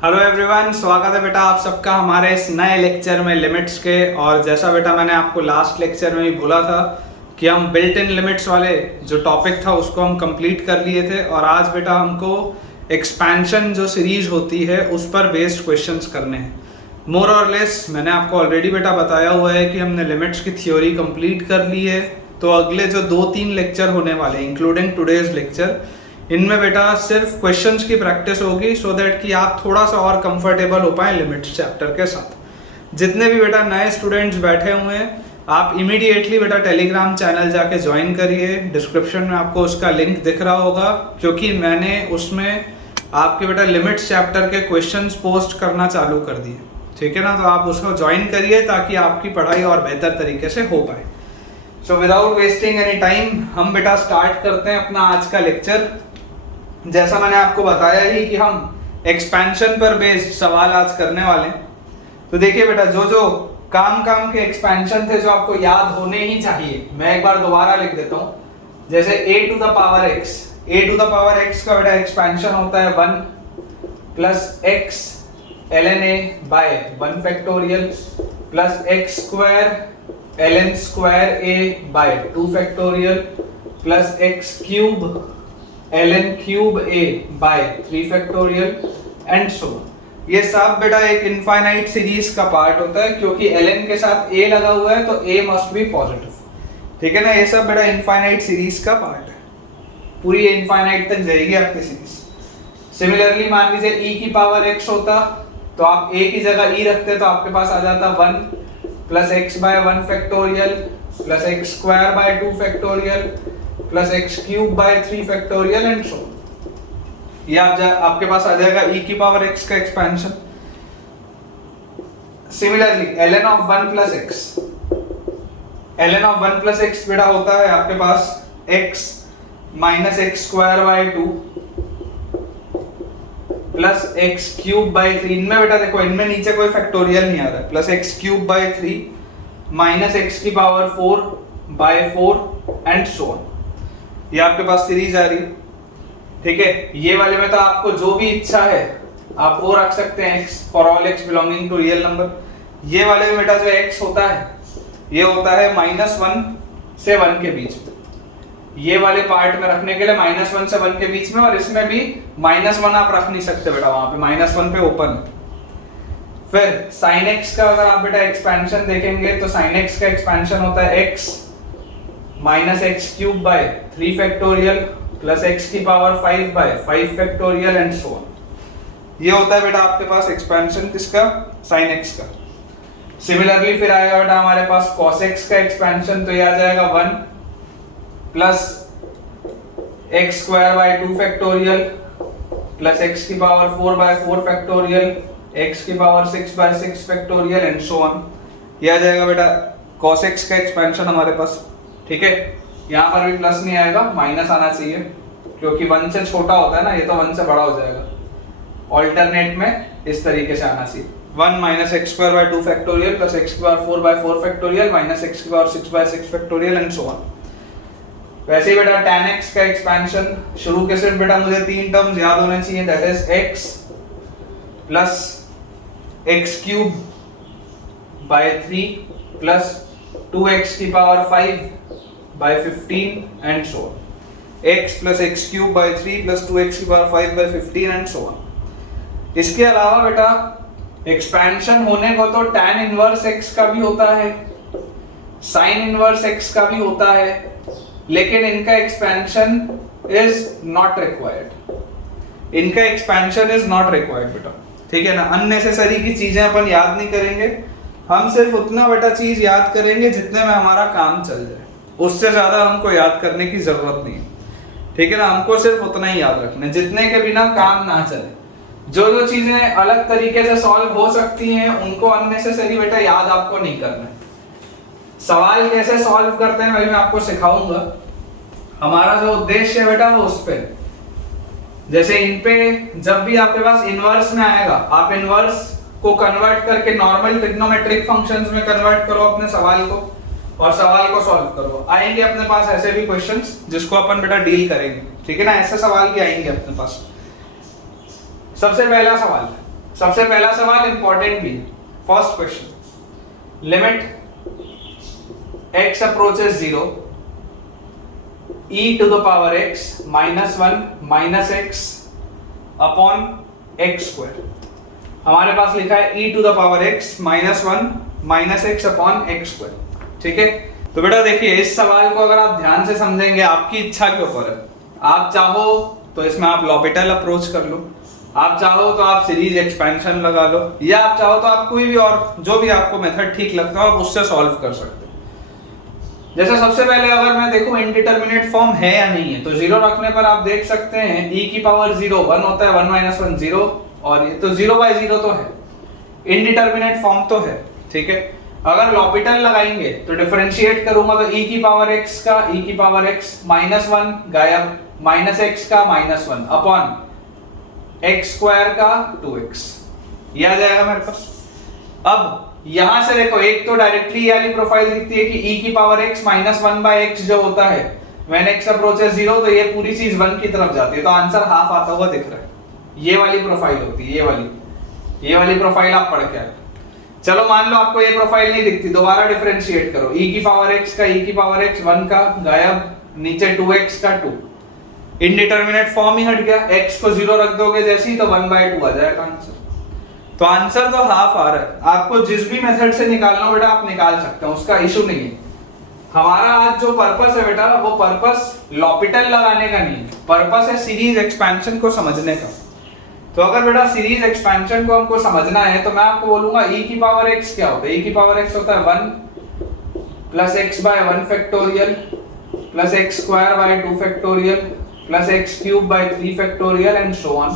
Hello everyone, स्वागत है बेटा आप सबका हमारे इस नए लेक्चर में लिमिट्स के। और जैसा बेटा मैंने आपको लास्ट लेक्चर में भी बोला था कि हम बिल्ट इन लिमिट्स वाले जो टॉपिक था उसको हम कंप्लीट कर लिए थे। और आज बेटा हमको एक्सपेंशन जो सीरीज होती है उस पर बेस्ड क्वेश्चंस करने हैं। मोर और लेस मैंने आपको ऑलरेडी बेटा बताया हुआ है कि हमने लिमिट्स की थ्योरी कंप्लीट कर ली है। तो अगले जो 2-3 लेक्चर होने वाले इंक्लूडिंग टुडेज लेक्चर, इनमें बेटा सिर्फ क्वेश्चंस की प्रैक्टिस होगी सो दैट कि आप थोड़ा सा और कंफर्टेबल हो पाए लिमिट्स चैप्टर के साथ। जितने भी बेटा नए स्टूडेंट्स बैठे हुए हैं आप इमीडिएटली बेटा टेलीग्राम चैनल जाके ज्वाइन करिए। डिस्क्रिप्शन में आपको उसका लिंक दिख रहा होगा, क्योंकि मैंने उसमें आपके बेटा लिमिट्स चैप्टर के क्वेश्चंस पोस्ट करना चालू कर दिए। ठीक है ना, तो आप उसको ज्वाइन करिए ताकि आपकी पढ़ाई और बेहतर तरीके से हो पाए। So without wasting any time हम बेटा स्टार्ट करते हैं अपना आज का लेक्चर। जैसा मैंने आपको बताया ही कि हम एक्सपेंशन पर बेस्ड सवाल आज करने वाले हैं। तो देखिए बेटा, जो जो काम के एक्सपेंशन थे जो आपको याद होने ही चाहिए, मैं एक बार दोबारा लिख देता हूं। जैसे a to the power x का बेटा एक्सपेंशन होता है 1 plus x ln a by 1 factorial plus x square ln square a by 2 factorial plus x cube ln cube a by 3 factorial and so. ये सब बेटा एक इनफाइनाइट सीरीज का part होता है, क्योंकि ln के साथ a लगा हुआ है तो a मस्ट बी पॉजिटिव। ठीक है ना, ये सब बेटा इनफाइनाइट सीरीज का पार्ट है, पूरी इनफाइनाइट तक जाएगी आपकी सीरीज। सिमिलरली मान लीजिए e की पावर x होता तो आप a की जगह e रखते तो आपके पास आ जाता 1 plus x by 1 factorial plus x square by 2 factorial plus x cube by 3 factorial and so. ये आपके पास आ जाएगा e की पावर x का expansion. Similarly ln of 1 plus x बेटा होता है आपके पास x minus x square by 2 plus x cube by 3। इनमें बेटा देखो, इनमें नीचे कोई फैक्टोरियल नहीं आ रहा है, plus x cube by 3 minus x की power 4 by 4 and so on. ये आपके पास सीरीज आ रही है। ठीक है, ये वाले में तो आपको जो भी इच्छा है आप वो रख सकते हैं x for all x belonging to real number. ये वाले में बेटा जो x होता है ये होता है -1 से 1 के बीच में। ये वाले पार्ट में रखने के लिए -1 से 1 के बीच में, और इसमें भी -1 आप रख नहीं सकते बेटा, वहां पे -1 पे ओपन। फिर sin x का अगर आप बेटा एक्सपेंशन देखेंगे तो sin x का एक्सपेंशन होता है x minus x cube by 3 factorial plus x की power 5 by 5 factorial and so on. ये होता है बेटा आपके पास एक्सपेंशन किसका, sin x का। सिमिलरली फिर आएगा बेटा हमारे पास cos x का एक्सपेंशन, तो ये आ जाएगा 1 plus x square by 2 factorial plus x की पावर 4 बाय 4 फैक्टोरियल x की power 6 by 6 factorial and so on. ये आ जाएगा बेटा cos x का एक्सपेंशन हमारे पास। ठीक है, यहाँ पर भी प्लस नहीं आएगा, माइनस आना चाहिए, क्योंकि 1 से छोटा होता है ना, ये तो 1 से बड़ा हो जाएगा। ऑल्टरनेट में इस तरीके से आना चाहिए, 1 minus x square by 2 factorial plus x की power 4 by 4 factorial minus x की power 6 by 6 factorial and so on. वैसे ही बेटा tan x का एक्सपेंशन, शुरू के सिर्फ बेटा मुझे 3 टर्म्स याद होने चाहिए, that is x plus x cube by 3 plus 2x की power 5 by 15 and so on. x plus x cube by 3 plus 2x की power 5 by 15 and so on. इसके अलावा बेटा एक्सपेंशन होने को तो tan इनवर्स x का भी होता है, sin इनवर्स x का भी होता है, लेकिन इनका एक्सपेंशन इज नॉट रिक्वायर्ड। इनका एक्सपेंशन इज नॉट रिक्वायर्ड बेटा। ठीक है ना, अननेसेसरी की चीजें अपन याद नहीं करेंगे, हम सिर्फ उतना बेटा चीज याद करेंगे जितने में हमारा काम चल जाए, उससे ज्यादा हमको याद करने की जरूरत नहीं है। ठीक है ना, हमको सिर्फ उतना ही याद रखना है जितने के बिना काम ना चले। जो जो चीजें अलग तरीके से सॉल्व हो सकती हैं उनको अननेसेसरी बेटा याद आपको नहीं करना है। सवाल कैसे सॉल्व करते हैं वही मैं आपको सिखाऊंगा। हमारा जो उद्देश्य है बेटा वो उस पे, जैसे इन पे जब भी आपके पास इनवर्स में आएगा, आप इनवर्स को कन्वर्ट करके नॉर्मल ट्रिग्नोमेट्रिक फंक्शंस में कन्वर्ट करो अपने सवाल को, और सवाल को सॉल्व करो। आएंगे अपने पास ऐसे भी क्वेश्चंस जिसको अपन बेटा डील करेंगे। ठीक है ना, ऐसे सवाल भी आएंगे अपने पास। सबसे पहला सवाल, सबसे पहला सवाल इंपॉर्टेंट भी, first question, limit x approaches 0 e to the power x -1 minus x upon x square. हमारे पास लिखा है e to the power x -1 minus x upon x square, ठीक है। तो बेटा देखिए, इस सवाल को अगर आप ध्यान से समझेंगे, आपकी इच्छा के ऊपर है। आप चाहो तो इसमें आप लॉपिटल अप्रोच कर लो, आप चाहो तो आप सीरीज एक्सपेंशन लगा लो, या आप चाहो तो आप कोई भी और जो भी आपको मेथड ठीक लगता हो आप उससे सॉल्व कर सकते हो। जैसे सबसे पहले अगर मैं देखूं इनडिटरमिनेट फॉर्म है या नहीं है, तो 0 रखने पर आप देख सकते हैं e की पावर 0 1 होता है, 1 - 1 0, और ये तो 0/0 तो है, इनडिटरमिनेट फॉर्म तो है, ठीक है। अगर लॉपिटल लगाएंगे तो डिफरेंशिएट करूंगा तो e की पावर x का e की पावर x -1 गायब, -x का -1 अपॉन x स्क्वायर का 2x, ये आ जाएगा मेरे पास। अब यहां से देखो, एक तो डायरेक्टली ये वाली प्रोफाइल दिखती है कि e की पावर x -1/x जो होता है व्हेन x अप्रोचेस 0, तो ये पूरी चीज 1 की तरफ जाती है, तो आंसर हाफ आता हुआ दिख रहा है। ये वाली प्रोफाइल होती है, ये वाली प्रोफाइल आप पढ़ के आए। चलो मान लो आपको ये प्रोफाइल नहीं दिखती, दोबारा डिफरेंशिएट करो, e की पावर x का e की पावर x 1 का गायब, नीचे 2x का 2, इनडिटरमिनेट फॉर्म ही हट गया, x को 0 रख दोगे जैसे ही तो 1/2 आ जाएगा आंसर। तो आंसर तो हाफ आ रहा है। आपको जिस भी मेथड से निकालना हो बेटा आप निकाल सकते हो, उसका इशू नहीं है। हमारा आज जो पर्पस है बेटा, वो पर्पस लॉपिटल लगाने का नहीं है, पर्पस है सीरीज एक्सपेंशन को समझने का। तो अगर बेटा सीरीज एक्सपेंशन को हमको समझना है तो मैं आपको बोलूंगा e की पावर x क्या होता है, e की पावर x होता है 1 plus x/1 factorial plus x square by 2 factorial plus x cube by 3 factorial and so on.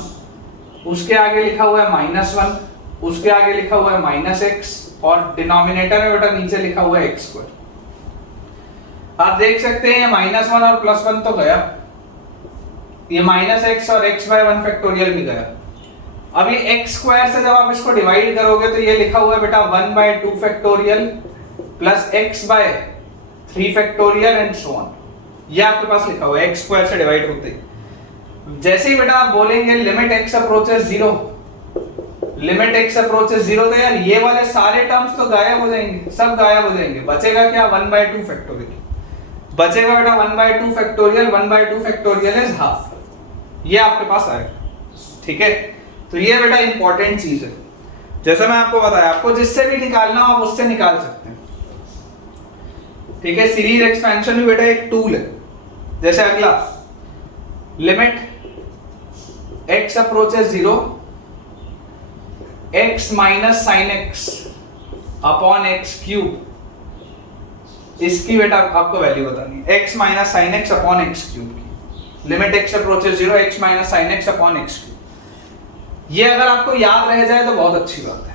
उसके आगे लिखा हुआ है -1, उसके आगे लिखा हुआ है -x, और डिनोमिनेटर में बेटा नीचे लिखा हुआ है x स्क्वायर। आप देख सकते हैं -1 और +1 तो गया, ये -x और x/1 फैक्टोरियल भी गया। अभी x स्क्वायर से जब आप इसको डिवाइड करोगे तो ये लिखा हुआ है बेटा 1/2 factorial plus x/3 factorial and so on. ये आपके पास लिखा हुआ है x स्क्वायर से डिवाइड होते ही। जैसे ही बेटा आप बोलेंगे limit x approaches 0, limit x approaches 0, तो यार ये वाले सारे टर्म्स तो गायब हो जाएंगे, सब गायब हो जाएंगे। बचेगा क्या? 1/2 फैक्टोरियल बचेगा बेटा, 1/2 फैक्टोरियल, 1/2 फैक्टोरियल इज हाफ, ये आपके पास आएगा, ठीक है। तो ये बेटा इंपॉर्टेंट चीज है, जैसे मैं आपको बताया, आपको जिससे भी निकालना हो आप उससे निकाल सकते हैं, ठीक है। सीरीज एक्सपेंशन भी बेटा एक टूल है। जैसे अगला, limit x approaches 0 x minus sine x upon x cube, इसकी बेटा आपको वैल्यू बतानी है, x minus sine x upon x cube की। Limit x approaches 0 x minus sine x upon x cube. ये अगर आपको याद रह जाए तो बहुत अच्छी बात है,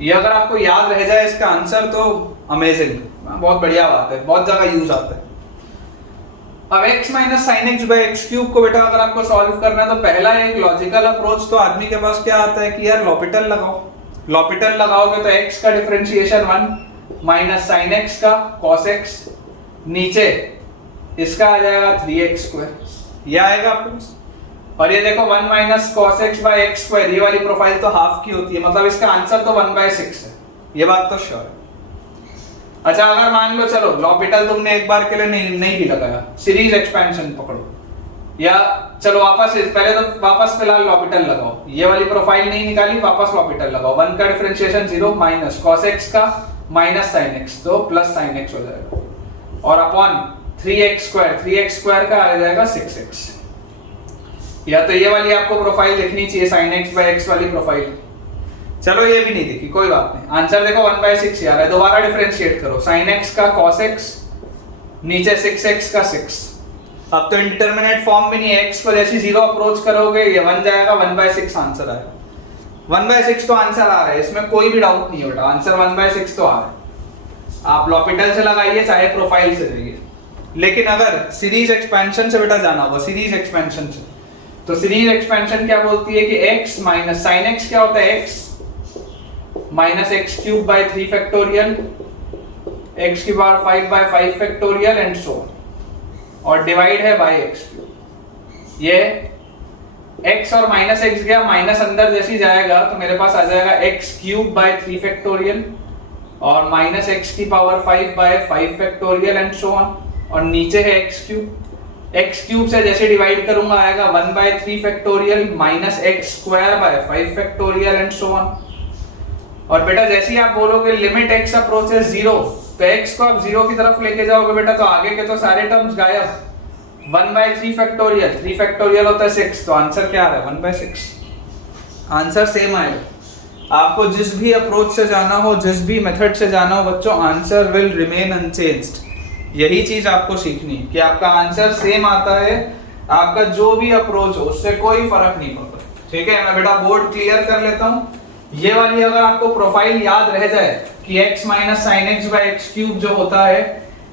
ये अगर आपको याद रह जाए इसका आंसर तो अमेजिंग, बहुत बढ़िया बात है, बहुत जगह यूज आता है। अब x minus sine x by x cube को बेटा अगर आपको सॉल्व करना है तो पहला एक लॉजिकल अप्रोच तो आदमी के पास क्या आता है कि यार लॉपिटल लगाओ। लॉपिटल लगाओगे तो x का डिफरेंशिएशन 1 माइनस साइन x का cos x, नीचे इसका आ जाएगा 3x स्क्वायर, ये आएगा आपके पास। और ये देखो 1 minus cos x by x square, ये वाली प्रोफाइल तो हाफ की होती है, मतलब इसका आंसर तो 1/6 है, ये बात तो श्योर है। अच्छा अगर मान लो चलो लॉपिटल तुमने एक बार के लिए नहीं भी लगाया, सीरीज एक्सपेंशन पकड़ो, या चलो वापस पहले तो वापस फिलहाल लॉपिटल लगाओ, ये वाली प्रोफाइल नहीं निकाली, वापस लॉपिटल लगाओ। 1 का डिफरेंशिएशन 0 माइनस cos x का माइनस sin x, तो प्लस sin x हो जाएगा, और अपॉन 3x स्क्वायर का आ जाएगा 6x। या तो ये वाली आपको प्रोफाइल लिखनी चाहिए, sin x बाय x वाली प्रोफाइल। चलो ये भी नहीं दिखी, कोई बात नहीं, आंसर देखो 1/6 आ रहा है। दोबारा डिफरेंशिएट करो, sin x का cos x, नीचे 6x का 6। अब तो इंडिटरमिनेट फॉर्म भी नहीं है, x को जैसे 0 अप्रोच करोगे ये 1 जाएगा, 1/6 आंसर आएगा। 1/6 तो आंसर आ रहा है, इसमें कोई भी डाउट नहीं है बेटा, आंसर 1/6 तो आ रहा है। आप लॉपिटल से लगाइए चाहे प्रोफाइल से जाइए, लेकिन अगर सीरीज एक्सपेंशन से बेटा जाना होगा, सीरीज एक्सपेंशन से, तो सीरीज एक्सपेंशन क्या बोलती है कि x माइनस साइन x क्या होता है, x minus x cube by 3 factorial, x की power 5 by 5 factorial and so, और डिवाइड है बाय x क्यूब। ये x और माइनस x गया, माइनस अंदर जैसी जाएगा तो मेरे पास आ जाएगा x क्यूब बाय 3 फैक्टोरियल और माइनस x की power 5 by 5 factorial and so on, और नीचे है x क्यूब से जैसे डिवाइड करूंगा आएगा 1 by 3 factorial minus x square by 5 factorial and so on. और बेटा जैसे ही आप बोलोगे लिमिट x अप्रोचेस 0 तो x को आप 0 की तरफ लेके जाओगे बेटा तो आगे के तो सारे टर्म्स गायब। 1 बाय 3 फैक्टोरियल, 3 फैक्टोरियल होता है 6, तो आंसर क्या आ रहा है 1 बाय 6। आंसर सेम आएगा। आपको जिस भी अप्रोच से जाना हो, जिस भी मेथड से जाना हो बच्चों, आंसर विल रिमेन अनचेंज्ड। यही चीज आपको सीखनी है कि आपका आंसर सेम आता है, आपका जो भी अप्रोच हो उससे कोई फर्क नहीं पड़ता। ठीक है, मैं बेटा बोर्ड क्लियर कर लेता हूँ। ये वाली अगर आपको प्रोफाइल याद रह जाए कि x minus sine x by x cube जो होता है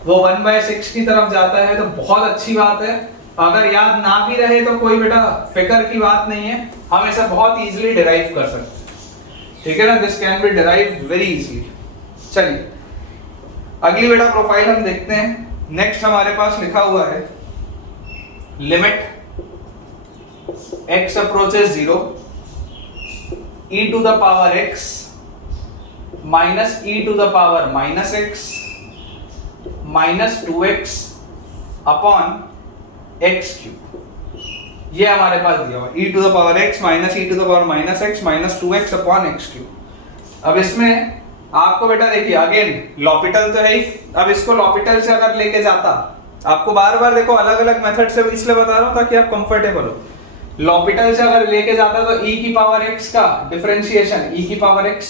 वो 1 बाय 6 की तरफ जाता है तो बहुत अच्छी बात है। अगर याद ना भी रहे तो कोई बेटा फिक्र की बात नहीं है, हम इसे बहुत इजीली डिराइव कर सकते हैं। ठीक है ना, this can be derived very easily. चलिए अगली बेटा प्रोफाइल हम देखते हैं। नेक्स्ट हमारे पास लिखा हुआ है limit x approaches 0 e to the power x minus e to the power minus x minus 2x upon x cube. ये हमारे पास दिया हुआ e to the power x minus e to the power minus x minus 2x upon x cube. अब इसमें आपको बेटा देखिए अगेन लॉपिटल तो है ही, अब इसको लॉपिटल से अगर लेके जाता, आपको बार बार देखो अलग अलग मेथड से इसलिए बता रहा हूं ताकि आप कंफर्टेबल हो। लॉपिटल से अगर लेके जाता तो e की पावर x का डिफरेंशिएशन e की पावर x,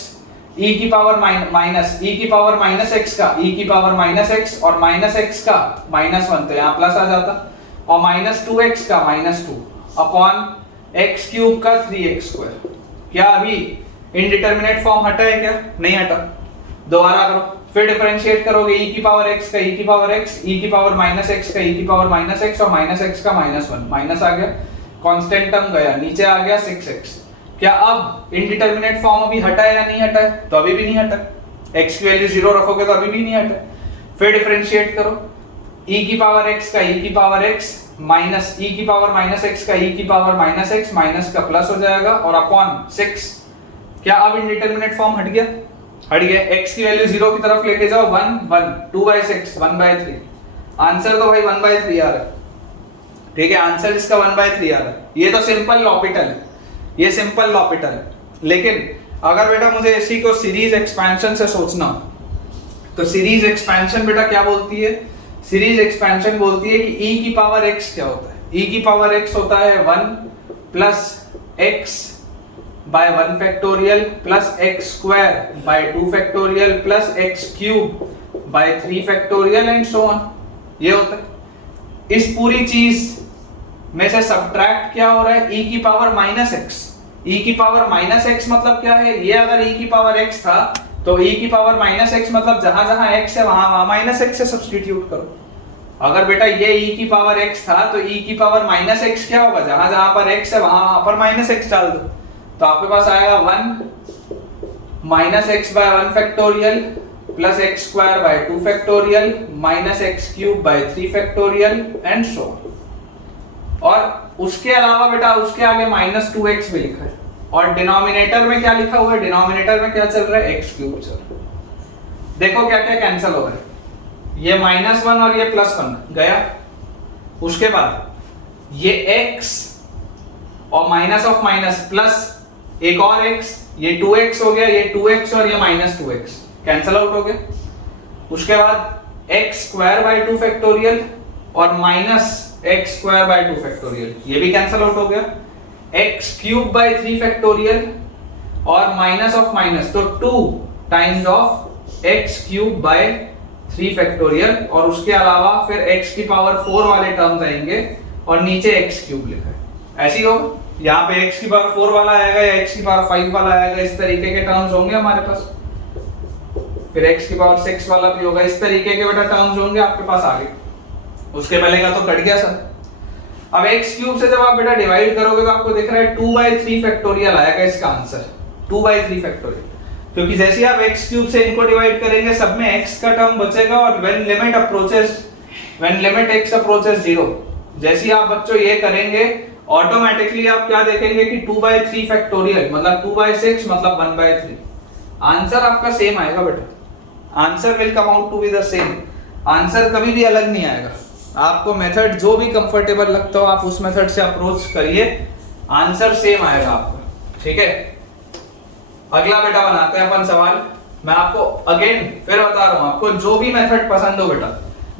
e की पावर माइनस e की पावर माइनस x का e की पावर माइनस x और माइनस x का माइनस 1 तो यहाँ प्लस आ जाता, और माइनस 2x का माइनस 2 अपॉन x क्यूब का 3x स्क्वायर। क्या अभी इनडिटरमिनेट फॉर्म हटा है क्या? नहीं हटा। दोबारा करो, फिर डिफरेंशिएट करोगे e की पावर x का e की पावर x, e की पावर माइनस x का e की पावर माइनस x और माइनस x का माइनस 1, माइनस आ गया, कांस्टेंट टर्म गया, नीचे आ गया 6x। क्या अब इनडिटरमिनेट फॉर्म अभी हटा है या नहीं हटा है? तो अभी भी नहीं हटा। x की वैल्यू 0 रखोगे तो अभी भी नहीं हटा। फिर डिफरेंशिएट करो, e की पावर x का e की पावर x माइनस e की पावर माइनस x का e की पावर माइनस x, माइनस का प्लस हो जाएगा और अपॉन 6। क्या अब इनडिटरमिनेट फॉर्म हट गया? हट गया। x की वैल्यू 0 की तरफ लेके जाओ 1 1 2 by 6 1 by 3। आंसर तो भाई 1 by 3 आ रहा है। ठीक है, आंसर इसका 1 by 3 आ रहा है। ये तो सिंपल लॉपिटल है, ये सिंपल लॉपिटल है। लेकिन अगर बेटा मुझे इसी को सीरीज एक्सपेंशन से सोचना हो तो सीरीज एक्सपेंशन बेटा क्या बोलती है? सीरीज एक्सपेंशन बोलती है कि e की पावर x क्या होता है? e की पावर x होता है 1 plus x by 1 factorial plus x square by 2 factorial plus x cube by 3 factorial and so on. ये होता है। इस पूरी चीज में से सब्ट्रैक्ट क्या हो रहा है? e की पावर माइनस x। e की पावर माइनस x मतलब क्या है? ये अगर e की पावर x था तो e की पावर माइनस x मतलब जहां जहां x है वहां माइनस x से सब्स्टिट्यूट करो। अगर बेटा ये e की पावर x था तो e की पावर माइनस x क्या होगा? जहां जहां पर x है वहां पर माइनस x डाल दो, तो आपके पास आएगा 1 minus x by 1 factorial plus x square by 2 factorial minus x cube by 3 factorial and so on. और उसके अलावा बेटा उसके आगे माइनस 2x भी लिखा है, और डिनोमिनेटर में क्या लिखा हुआ है? डिनोमिनेटर में क्या चल रहा है? x क्यूब चल रहा है। देखो क्या क्या कैंसिल हो रहा है, ये माइनस 1 और ये प्लस 1 गया। उसके बाद ये x और माइनस ऑफ माइनस प्लस एक और x, ये 2x हो गया, ये 2x और ये माइनस 2x कैंसिल आउट हो गया। उसके बाद x स्क्वायर बाय 2 फैक्टोरियल और minus x square by 2 factorial ये भी कैंसिल आउट हो गया। x क्यूब बाय 3 फैक्टोरियल और माइनस ऑफ माइनस तो 2 times of x cube by 3 factorial, और उसके अलावा फिर x की पावर 4 वाले टर्म्स आएंगे और नीचे x क्यूब लिखा है। ऐसी होगा, यहाँ पे x की पावर 4 वाला आएगा या x की पावर 5 वाला आएगा, इस तरीके के टर्म्स होंगे हमारे पास। फिर x की पावर 6 वाला भी होगा, इस तरीके के बेटा टर्म्स होंगे आपके पास आगे। उसके पहले का तो कट गया सर। अब x क्यूब से जब आप बेटा डिवाइड करोगे तो आपको दिख रहा है 2 by 3 फैक्टोरियल आएगा इसका आंसर, 2 by 3 फैक्टोरियल। क्योंकि जैसे ही आप x क्यूब से इनको डिवाइड करेंगे सब में x का टर्म बचेगा, और व्हेन लिमिट x अप्रोचेस 0, जैसे ही आप बच्चों ये करेंगे ऑटोमेटिकली आप क्या देखेंगे कि 2/3 फैक्टोरियल मतलब 2/6 मतलब 1/3। आंसर आपका सेम आएगा बेटा, answer will come out to be the same, answer कभी भी अलग नहीं आएगा। आपको मेथड जो भी कंफर्टेबल लगता हो आप उस मेथड से अप्रोच करिए, आंसर सेम आएगा आपका, ठीक है। अगला बेटा बनाते हैं अपन सवाल। मैं आपको अगेन फिर बता रहा हूं, आपको जो भी मेथड पसंद हो बेटा,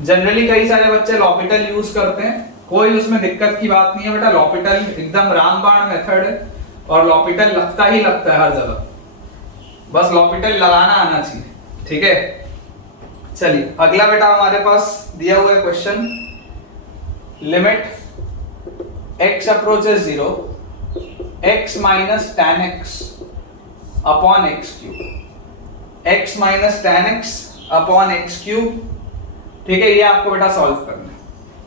जनरली कई सारे बच्चे लॉपिटल यूज करते हैं, कोई उसमें दिक्कत की बात नहीं है बेटा। लॉपिटल एकदम रामबाण मेथड है और लॉपिटल लगता ही लगता है हर जगह, बस लॉपिटल लगाना आना चाहिए, ठीक है। चलिए अगला बेटा हमारे पास दिया हुआ है question, limit x approaches 0 x minus tan x upon x cube, x minus tan x upon x cube, ठीक है। ये आपको बेटा सॉल्व करना है।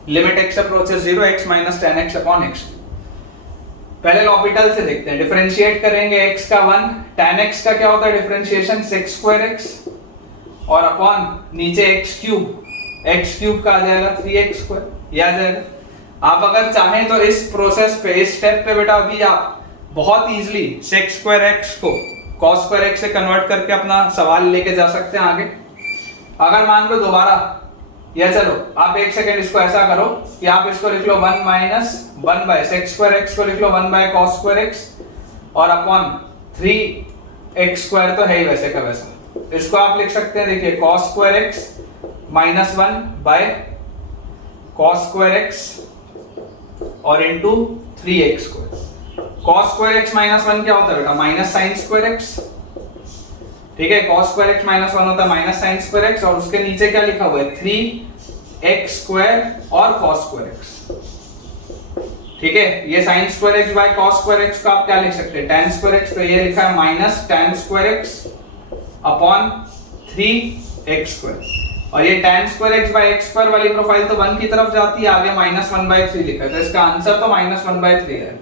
Limit x approaches 0 x minus tan x upon x cube. पहले लॉपिटल से देखते हैं, डिफरेंशिएट करेंगे x का 1, tan x का क्या होता है डिफरेंशिएशन sec स्क्वायर x और अपॉन नीचे x क्यूब का आ जाएगा 3x स्क्वायर, ये आ जाएगा। आप अगर चाहें तो इस प्रोसेस पे, इस स्टेप पे बेटा अभी आप बहुत इजीली sec स्क्वायर x को cos स्क्वायर x से कन्वर्ट करके अपना सवाल लेके जा सकते हैं आगे। अगर मान लो दोबारा, या चलो आप एक सेकंड इसको ऐसा करो कि आप इसको लिख लो 1 minus 1 by sec square x को लिख लो 1 बाय cos स्क्वायर x और अपॉन 3x स्क्वायर तो है ही वैसे का वैसा, इसको आप लिख सकते हैं, देखिए cos square x minus 1 by cos square x और into 3x square. cos square x minus 1 क्या होता है बेटा, माइनस sin स्क्वायर x, ठीक है। cos स्क्वायर x माइनस 1 होता है माइनस sin स्क्वायर x और उसके नीचे क्या लिखा हुआ है 3x स्क्वायर और cos स्क्वायर x, ठीक है। ये sin square x by cos square x का आप क्या लिख सकते हैं tan स्क्वायर x, तो ये लिखा है minus tan square x upon 3x square और ये tan square x by x square वाली प्रोफाइल तो 1 की तरफ जाती है, आगे माइनस 1/3 लिखा है, तो इसका आंसर तो माइनस 1/3 है,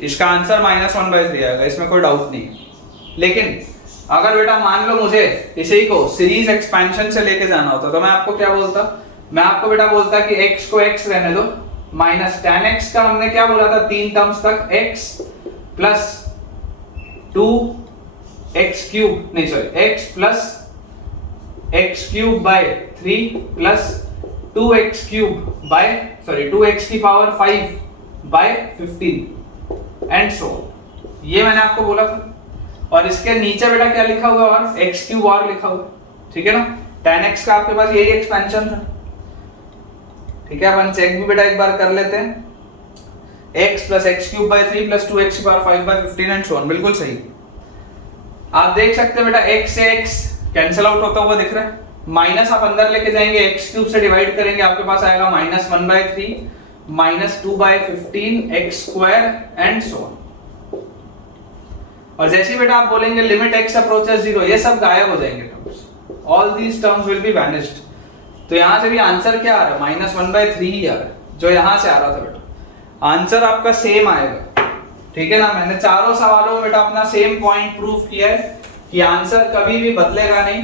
इसका आंसर माइनस 1/3 आएगा, इसमें कोई डाउट नहीं। लेकिन अगर बेटा मान लो मुझे इसी को सीरीज एक्सपेंशन से लेके जाना होता तो मैं आपको क्या बोलता, मैं आपको बेटा बोलता कि x को x रहने दो, माइनस tan x का हमने क्या बोला था 3 टर्म्स तक, x प्लस 2x क्यूब, नहीं sorry x plus x cube by 3 plus 2x cube by sorry 2x की पावर 5 बाय 15 एंड सो, ये मैंने आपको बोला था। और इसके नीचे बेटा क्या लिखा हुआ है, और x क्यूब और लिखा हुआ, ठीक है ना। tan x का आपके पास यही एक्सपेंशन था, ठीक है। अपन चेक भी बेटा एक बार कर लेते हैं, x plus x cube by 3 plus 2x की power 5 by 15 and so on, बिल्कुल सही। आप देख सकते हैं बेटा x से x कैंसिल आउट होता हुआ दिख रहा है, माइनस आप अंदर लेके जाएंगे x क्यूब से डिवाइड करेंगे, आपके पास आएगा minus 1/3 minus 2/15 x square and so on. और जैसे ही बेटा आप बोलेंगे लिमिट x अप्रोचेस 0, ये सब गायब हो जाएंगे terms, all these terms will be vanished. तो यहां से भी आंसर क्या आ रहा है, माइनस 1/3 ही आ रहा है, जो यहां से आ रहा था बेटा। आंसर आपका सेम आएगा, ठीक है ना। मैंने चारों सवालों में बेटा अपना सेम पॉइंट प्रूव किया है कि आंसर कभी भी बदलेगा नहीं।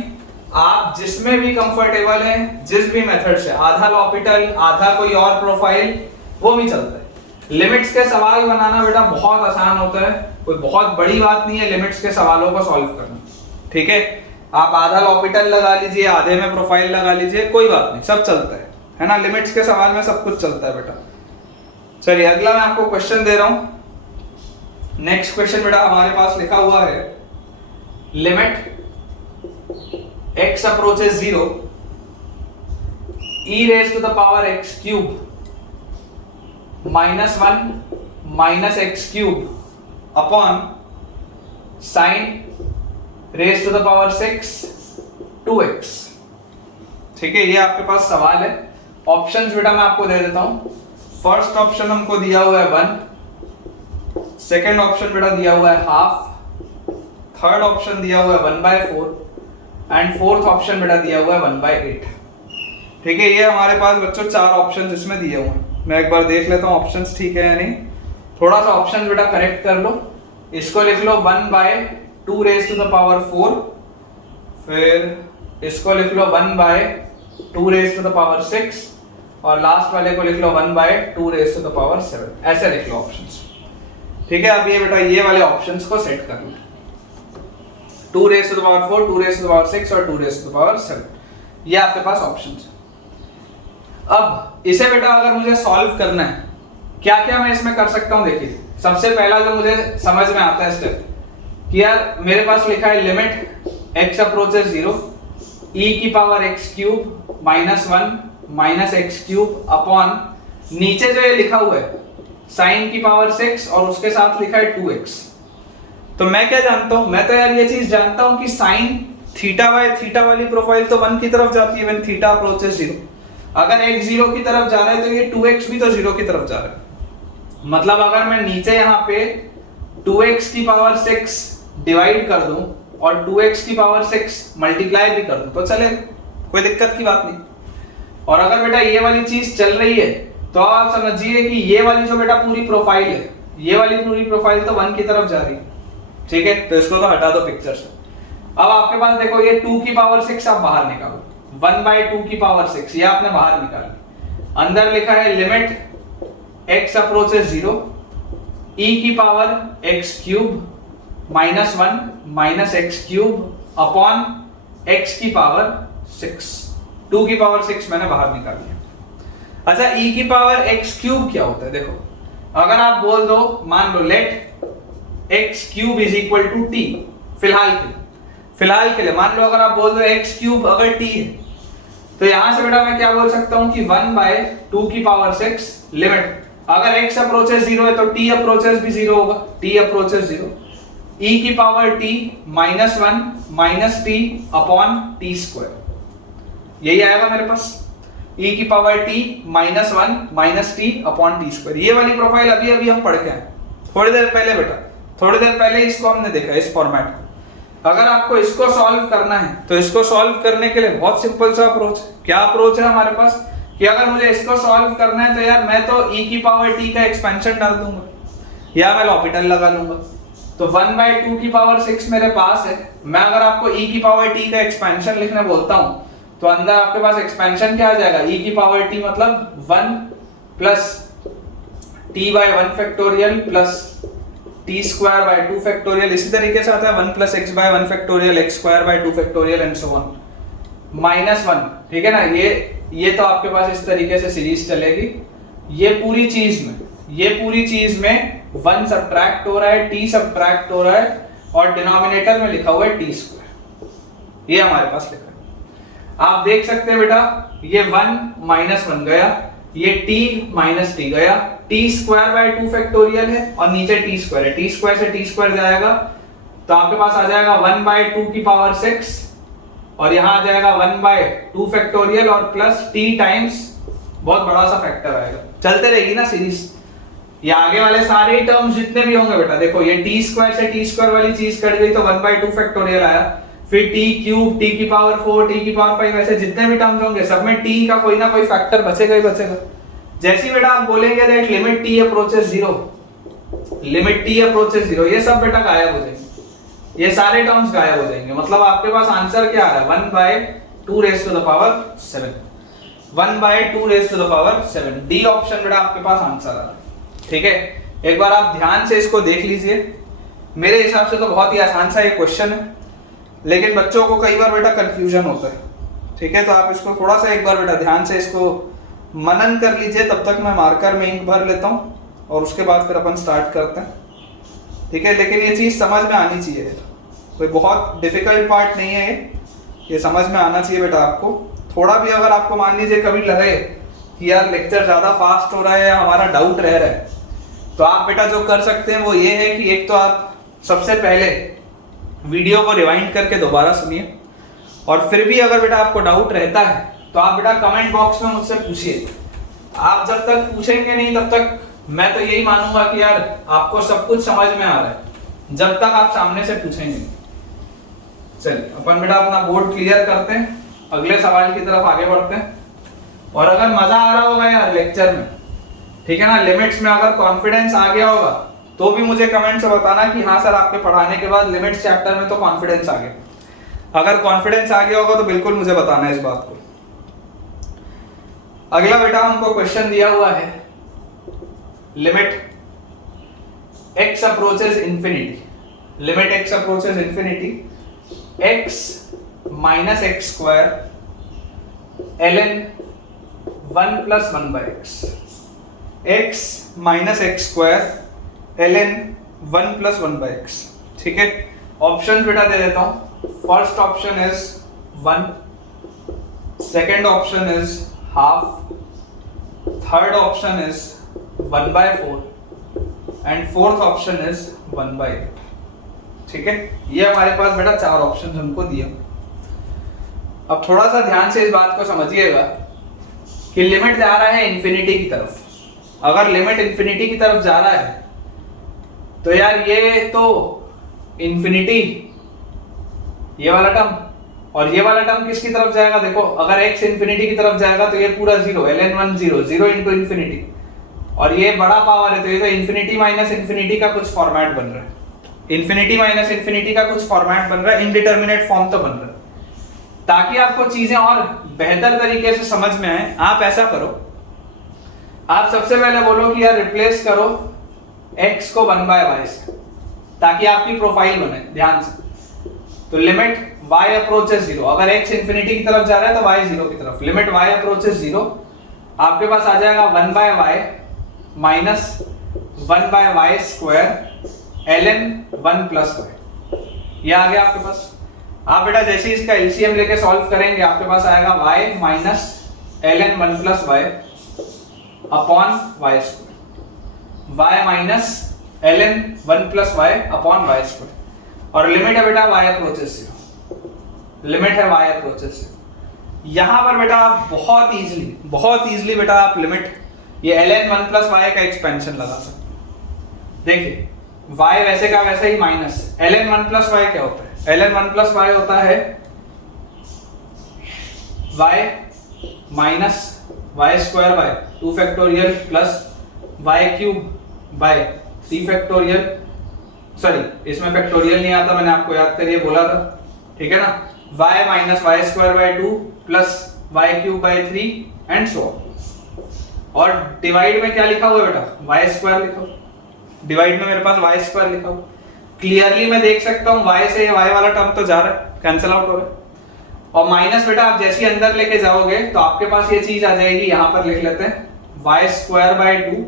आप जिसमें भी कंफर्टेबल हैं, जिस भी मेथड से, आधा लॉपिटल आधा कोई और प्रोफाइल, वो भी चलता है। लिमिट्स के सवाल बनाना बेटा बहुत आसान होता है, कोई बहुत बड़ी बात नहीं है लिमिट्स के सवालों को सॉल्व करना, ठीक है। आप आधा लॉपिटल लगा लीजिए, आधे में प्रोफाइल लगा लीजिए, कोई बात नहीं, सब चलता है ना। लिमिट्स के सवाल में सब कुछ चलता है बेटा। चलिए अगला मैं आपको क्वेश्चन दे रहा हूं। नेक्स्ट क्वेश्चन बेटा हमारे पास लिखा हुआ है, limit x approaches 0 e raise to the power x cube minus 1 minus x cube upon sine raise to the power 6 2x, ठीक है। ये आपके पास सवाल है। ऑप्शंस बेटा मैं आपको दे देता हूं। फर्स्ट ऑप्शन हमको दिया हुआ है 1, सेकंड ऑप्शन बेटा दिया हुआ है हाफ, थर्ड ऑप्शन दिया हुआ है 1/4 एंड फोर्थ ऑप्शन बेटा दिया हुआ है 1/8, ठीक है। ये हमारे पास बच्चों 4 ऑप्शन इसमें दिए हुए हैं। मैं एक बार देख लेता हूं ऑप्शंस ठीक है या नहीं, थोड़ा सा ऑप्शन बेटा करेक्ट कर लो। इसको लिख लो 1/2 रेज टू द पावर 4, फिर इसको लिख लो 1/2 रेज टू द पावर 6 और लास्ट वाले को लिख लो 1/2⁷, ऐसे लिख लो ऑप्शंस। ठीक है, अब ये बेटा ये वाले ऑप्शंस को सेट कर लो, 2⁴, 2⁶ और 2⁷, ये आपके पास ऑप्शंस है। अब इसे बेटा अगर मुझे सॉल्व करना है, क्या क्या मैं इसमें कर सकता हूं, देखिए सबसे पहला जो मुझे समझ में आता है स्टेप कि यार मेरे पास लिखा है limit x approaches 0 e⁻x³ -1 -x³ upon नीचे जो ये लिखा हुआ है sin⁻6 और उसके साथ लिखा है 2x। तो मैं क्या जानता हूं, मैं तो यार ये चीज जानता हूं कि sin θ/θ वाली प्रोफाइल तो 1 की तरफ जाती है व्हेन θ अप्रोचेस 0। अगर x 0 की तरफ जा रहा है तो ये 2x भी तो 0 की तरफ जा रहा है। मतलब अगर मैं नीचे यहाँ पे 2x⁻6 डिवाइड कर दूं और 2x⁻6 मल्टीप्लाई भी कर दूं तो चले, कोई दिक्कत की बात नहीं। और अगर बेटा ये वाली चीज चल रही है तो आप समझिए कि ये वाली जो बेटा पूरी प्रोफाइल है, ये वाली पूरी प्रोफाइल तो 1 की तरफ जा रही है। ठीक है, तो इसको तो हटा दो पिक्चर से। अब आपके पास देखो ये 2⁻6 आप बाहर निकालो, 1/2⁻6 ये आपने बाहर निकाला। अंदर लिखा है limit x approaches 0 e⁻x³ -1 -x³ upon x⁻6, 2⁻6 मैंने बाहर निकाल लिया। अच्छा, e⁻x³ क्या होता है, देखो अगर आप बोल दो, मान लो let x³ is equal to t, फिलहाल के लिए मान लो अगर आप बोल दो x³ अगर t है, तो यहां से बेटा मैं क्या बोल सकता हूं कि 1/2⁻6 लिमिट, अगर x अप्रोचेस 0 है तो t अप्रोचेस भी 0 होगा, t approaches 0 e⁻t -1 - t upon t², यही आएगा मेरे पास e⁻t -1 - t अपॉन t²। ये वाली प्रोफाइल अभी अभी हम पढ़ के आए थोड़ी देर पहले बेटा, थोड़ी देर पहले इसको हमने देखा इस फॉर्मेट में। अगर आपको इसको सॉल्व करना है तो इसको सॉल्व करने के लिए बहुत सिंपल सा अप्रोच है। क्या अप्रोच है हमारे पास कि अगर मुझे इसको सॉल्व करना है तो यार मैं तो e⁻t का एक्सपेंशन डाल दूंगा या मैं l'Hopital लगा लूंगा। तो 1/2⁻6 मेरे पास है, मैं अगर आपको e⁻t का एक्सपेंशन लिखने बोलता हूं तो अंदर आपके पास एक्सपेंशन क्या आ जाएगा, e⁻t मतलब 1 plus t/1 factorial plus t²/2 factorial, इसी तरीके से आता है 1 plus x/1 factorial x²/2 factorial and so on -1। ठीक है ना, ये तो आपके पास इस तरीके से सीरीज चलेगी। ये पूरी चीज में 1 सब्ट्रैक्ट हो रहा है, t सब्ट्रैक्ट हो रहा है और डिनोमिनेटर में लिखा हुआ है t², ये हमारे पास लिखा है। आप देख सकते हैं बेटा ये 1 -1 गया, ये t -t गया, t²/2 फैक्टोरियल है और नीचे t² है, t² से t² जाएगा तो आपके पास आ जाएगा 1/2⁻6 और यहां आ जाएगा 1/2 फैक्टोरियल और प्लस t टाइम्स बहुत बड़ा सा फैक्टर आएगा, चलते रहेगी ना सीरीज। ये आगे वाले सारे टर्म्स जितने भी होंगे बेटा, देखो ये t² से t² वाली चीज कट गई तो 1/2 फैक्टोरियल आया, फिर t³ t⁴ t⁵ ऐसे जितने भी टर्म्स होंगे सब में t का कोई ना कोई फैक्टर बचेगा ही बचेगा। जैसे बेटा आप बोलेंगे दैट लिमिट t अप्रोचेस 0, ये सब बेटा गायब हो जाएंगे, ये सारे टर्म्स गायब हो जाएंगे। मतलब आपके पास आंसर क्या आ रहा है 1/2⁻7, 1/2⁻7, डी ऑप्शन बेटा आपके पास आंसर आ रहा है। ठीक है, एक बार आप ध्यान से इसको देख लीजिए। मेरे हिसाब से तो बहुत ही आसान सा ये क्वेश्चन है, लेकिन बच्चों को कई बार बेटा कंफ्यूजन होता है। ठीक है, तो आप इसको थोड़ा सा एक बार बेटा ध्यान से इसको मनन कर लीजिए, तब तक मैं मार्कर में इंक भर लेता हूँ और उसके बाद फिर अपन स्टार्ट करते हैं। ठीक है, लेकिन ये चीज समझ में आनी चाहिए, कोई बहुत डिफिकल्ट पार्ट नहीं है ये समझ में आना चाहिए बेटा आपको। थोड़ा भी अगर आपको मान लीजिए कभी लगे कि यार लेक्चर ज्यादा फास्ट हो रहा है या हमारा डाउट रह रहा है, तो आप बेटा जो कर सकते हैं वो ये है कि एक तो आप सबसे पहले वीडियो को रिवाइंड करके दोबारा सुनिए, और फिर भी अगर बेटा आपको डाउट रहता है तो आप बेटा कमेंट बॉक्स में मुझसे पूछिए। आप जब तक पूछेंगे नहीं तब तक मैं तो यही मानूंगा कि यार आपको सब कुछ समझ में आ रहा है, जब तक आप सामने से पूछेंगे। चलिए अपन बेटा अपना बोर्ड क्लियर करते हैं, अगले सवाल की तरफ आगे बढ़ते हैं। और अगर मजा आ रहा होगा यार लेक्चर में, ठीक है ना, लिमिट्स में अगर कॉन्फिडेंस आ गया होगा तो भी मुझे कमेंट से बताना कि हाँ सर आपके पढ़ाने के बाद लिमिट्स चैप्टर में तो कॉन्फिडेंस आ गया। अगर कॉन्फिडेंस आ गया होगा तो बिल्कुल मुझे बताना है इस बात को। अगला बेटा हमको क्वेश्चन दिया हुआ है, limit x approaches infinity, limit x approaches infinity, x minus x square ln 1 plus 1 by x, x minus x square ln 1 plus 1 by x। ठीक है, ऑप्शन बेटा दे देता हूं। First option is 1, second option is half, third option is 1 by 4 and fourth option is 1 by 8। ठीक है, ये हमारे पास बेटा चार ऑप्शन हमको दिए। अब थोड़ा सा ध्यान से इस बात को समझिएगा कि लिमिट जा रहा है इंफिनिटी की तरफ। अगर लिमिट इंफिनिटी की तरफ जा रहा है तो यार ये तो इंफिनिटी, ये वाला टर्म और ये वाला टर्म किसकी तरफ जाएगा? देखो, अगर x इंफिनिटी की तरफ जाएगा तो ये पूरा zero, ln1 zero, zero into infinity, और ये बड़ा पावर है तो ये तो इंफिनिटी माइनस इंफिनिटी का कुछ फॉर्मेट बन रहा है। इंफिनिटी माइनस इंफिनिटी का कुछ फॉर्मेट बन रहा है, इनडिटर्मिनेट फॉर्म तो बन रहा है। ताकि आपको चीजें और बेहतर तरीके से समझ में आए, आप ऐसा करो, आप सबसे पहले बोलो कि यार रिप्लेस करो x को 1 by y से, ताकि आपकी प्रोफाइल बने ध्यान से। तो लिमिट y अप्रोचेस जीरो, अगर x इंफिनिटी की तरफ जा रहा है तो y जीरो की तरफ, लिमिट y अप्रोचेस जीरो, आपके पास आ जाएगा 1 by y minus 1 by y square ln 1 plus y, ये आ गया आपके पास। आप बेटा जैसे इसका एलसीएम लेके सॉल्व करेंगे आपके पास आएगा y minus ln 1 plus y upon y square, y minus ln 1 plus y upon y square, और लिमिट है बेटा y अप्रोचेस जीरो, लिमिट है y अप्रोचेस जीरो। यहां पर बेटा आप बहुत इजीली बेटा आप लिमिट ये ln 1 plus y का एक्सपेंशन लगा सकते। देखिए y वैसे का वैसे ही माइनस ln 1 plus y क्या होता है? ln 1 plus y होता है y minus y square by 2 factorial plus y cube by 3 factorial, sorry इसमें फैक्टोरियल नहीं आता, मैंने आपको याद करिए बोला था, ठीक है ना। y minus y square by 2 plus y cube by 3 and so on. और डिवाइड में क्या लिखा हुआ है बेटा? y स्क्वायर लिखा हुआ, डिवाइड में मेरे पास y स्क्वायर लिखा हुआ। क्लियरली मैं देख सकता हूं y से y वाला टर्म तो जा रहा है, कैंसिल आउट हो गया। और माइनस बेटा आप जैसे ही अंदर लेके जाओगे तो आपके पास ये चीज आ जाएगी, यहां पर लिख लेते हैं y square by 2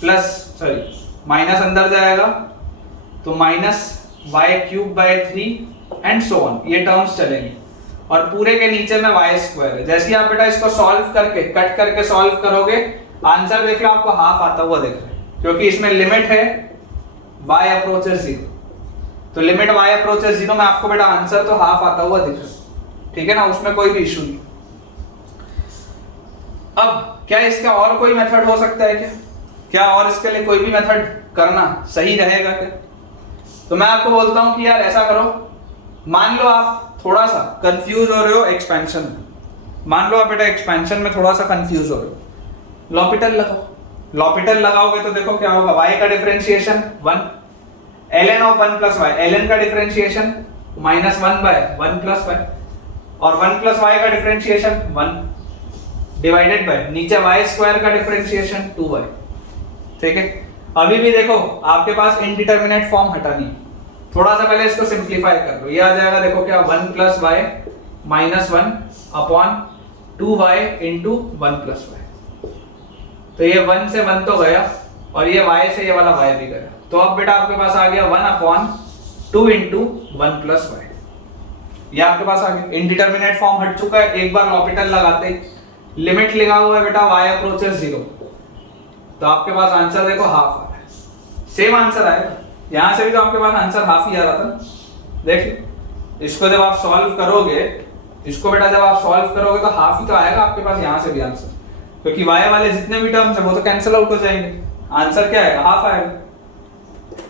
plus, sorry minus अंदर जाएगा तो minus y cube by 3 and so on, ये टर्म्स चलेंगी। और पूरे के नीचे में y स्क्वायर है। जैसे ही आप बेटा इसको सॉल्व करके कट करके सॉल्व करोगे, आंसर देख लो आपको हाफ आता हुआ दिख रहा है, क्योंकि इसमें लिमिट है y अप्रोचेस जीरो। तो लिमिट y अप्रोचेस जीरो में आपको बेटा आंसर तो हाफ आता हुआ दिख रहा है, ठीक है ना, उसमें कोई भी इशू नहीं। अब क्या इसका और कोई मेथड हो सकता है क्या और इसके लिए कोई भी मेथड करना सही रहेगा क्या? तो मैं आपको बोलता हूं कि यार ऐसा करो, मान लो आप थोड़ा सा कंफ्यूज हो रहे हो एक्सपेंशन में, मान लो आप बेटा एक्सपेंशन में थोड़ा सा कंफ्यूज हो रहे हो, लॉपिटल लगाओ। लॉपिटल लगाओगे तो देखो क्या होगा, y का differentiation 1, ln of 1 plus y, ln का differentiation minus 1 by 1 plus y, और 1 प्लस y का डिफरेंशिएशन 1 डिवाइडेड बाय नीचे y स्क्वायर का डिफरेंशिएशन 2y। ठीक है, अभी भी देखो आपके पास इनडिटरमिनेट फॉर्म हटानी है, थोड़ा सा पहले इसको सिंपलीफाई कर लो। ये आ जाएगा देखो क्या, 1 plus y minus 1 upon 2y into 1 plus y। तो ये 1 से 1 तो गया और ये y से ये वाला y भी गया, तो अब बेटा आपके पास आ गया 1 अपॉन 2 इंटू 1 प्लस y। ये आपके पास आ गया, इनडिटरमिनेट फॉर्म हट चुका है। एक बार लॉपिटल लगाते, लिमिट लगा हुआ है बेटा y अप्रोचेस जीरो, तो आपके पास आंसर देखो हाफ आ रहा है, सेम आंसर आएगा। यहां से भी तो आपके पास आंसर हाफ ही आ रहा था। देखिए इसको जब आप सॉल्व करोगे, इसको बेटा जब आप सॉल्व करोगे तो हाफ ही तो आएगा आपके पास यहां से भी आंसर, क्योंकि y वाले जितने भी टर्म्स है वो तो कैंसिल आउट हो जाएंगे, आंसर क्या आएगा, हाफ आएगा।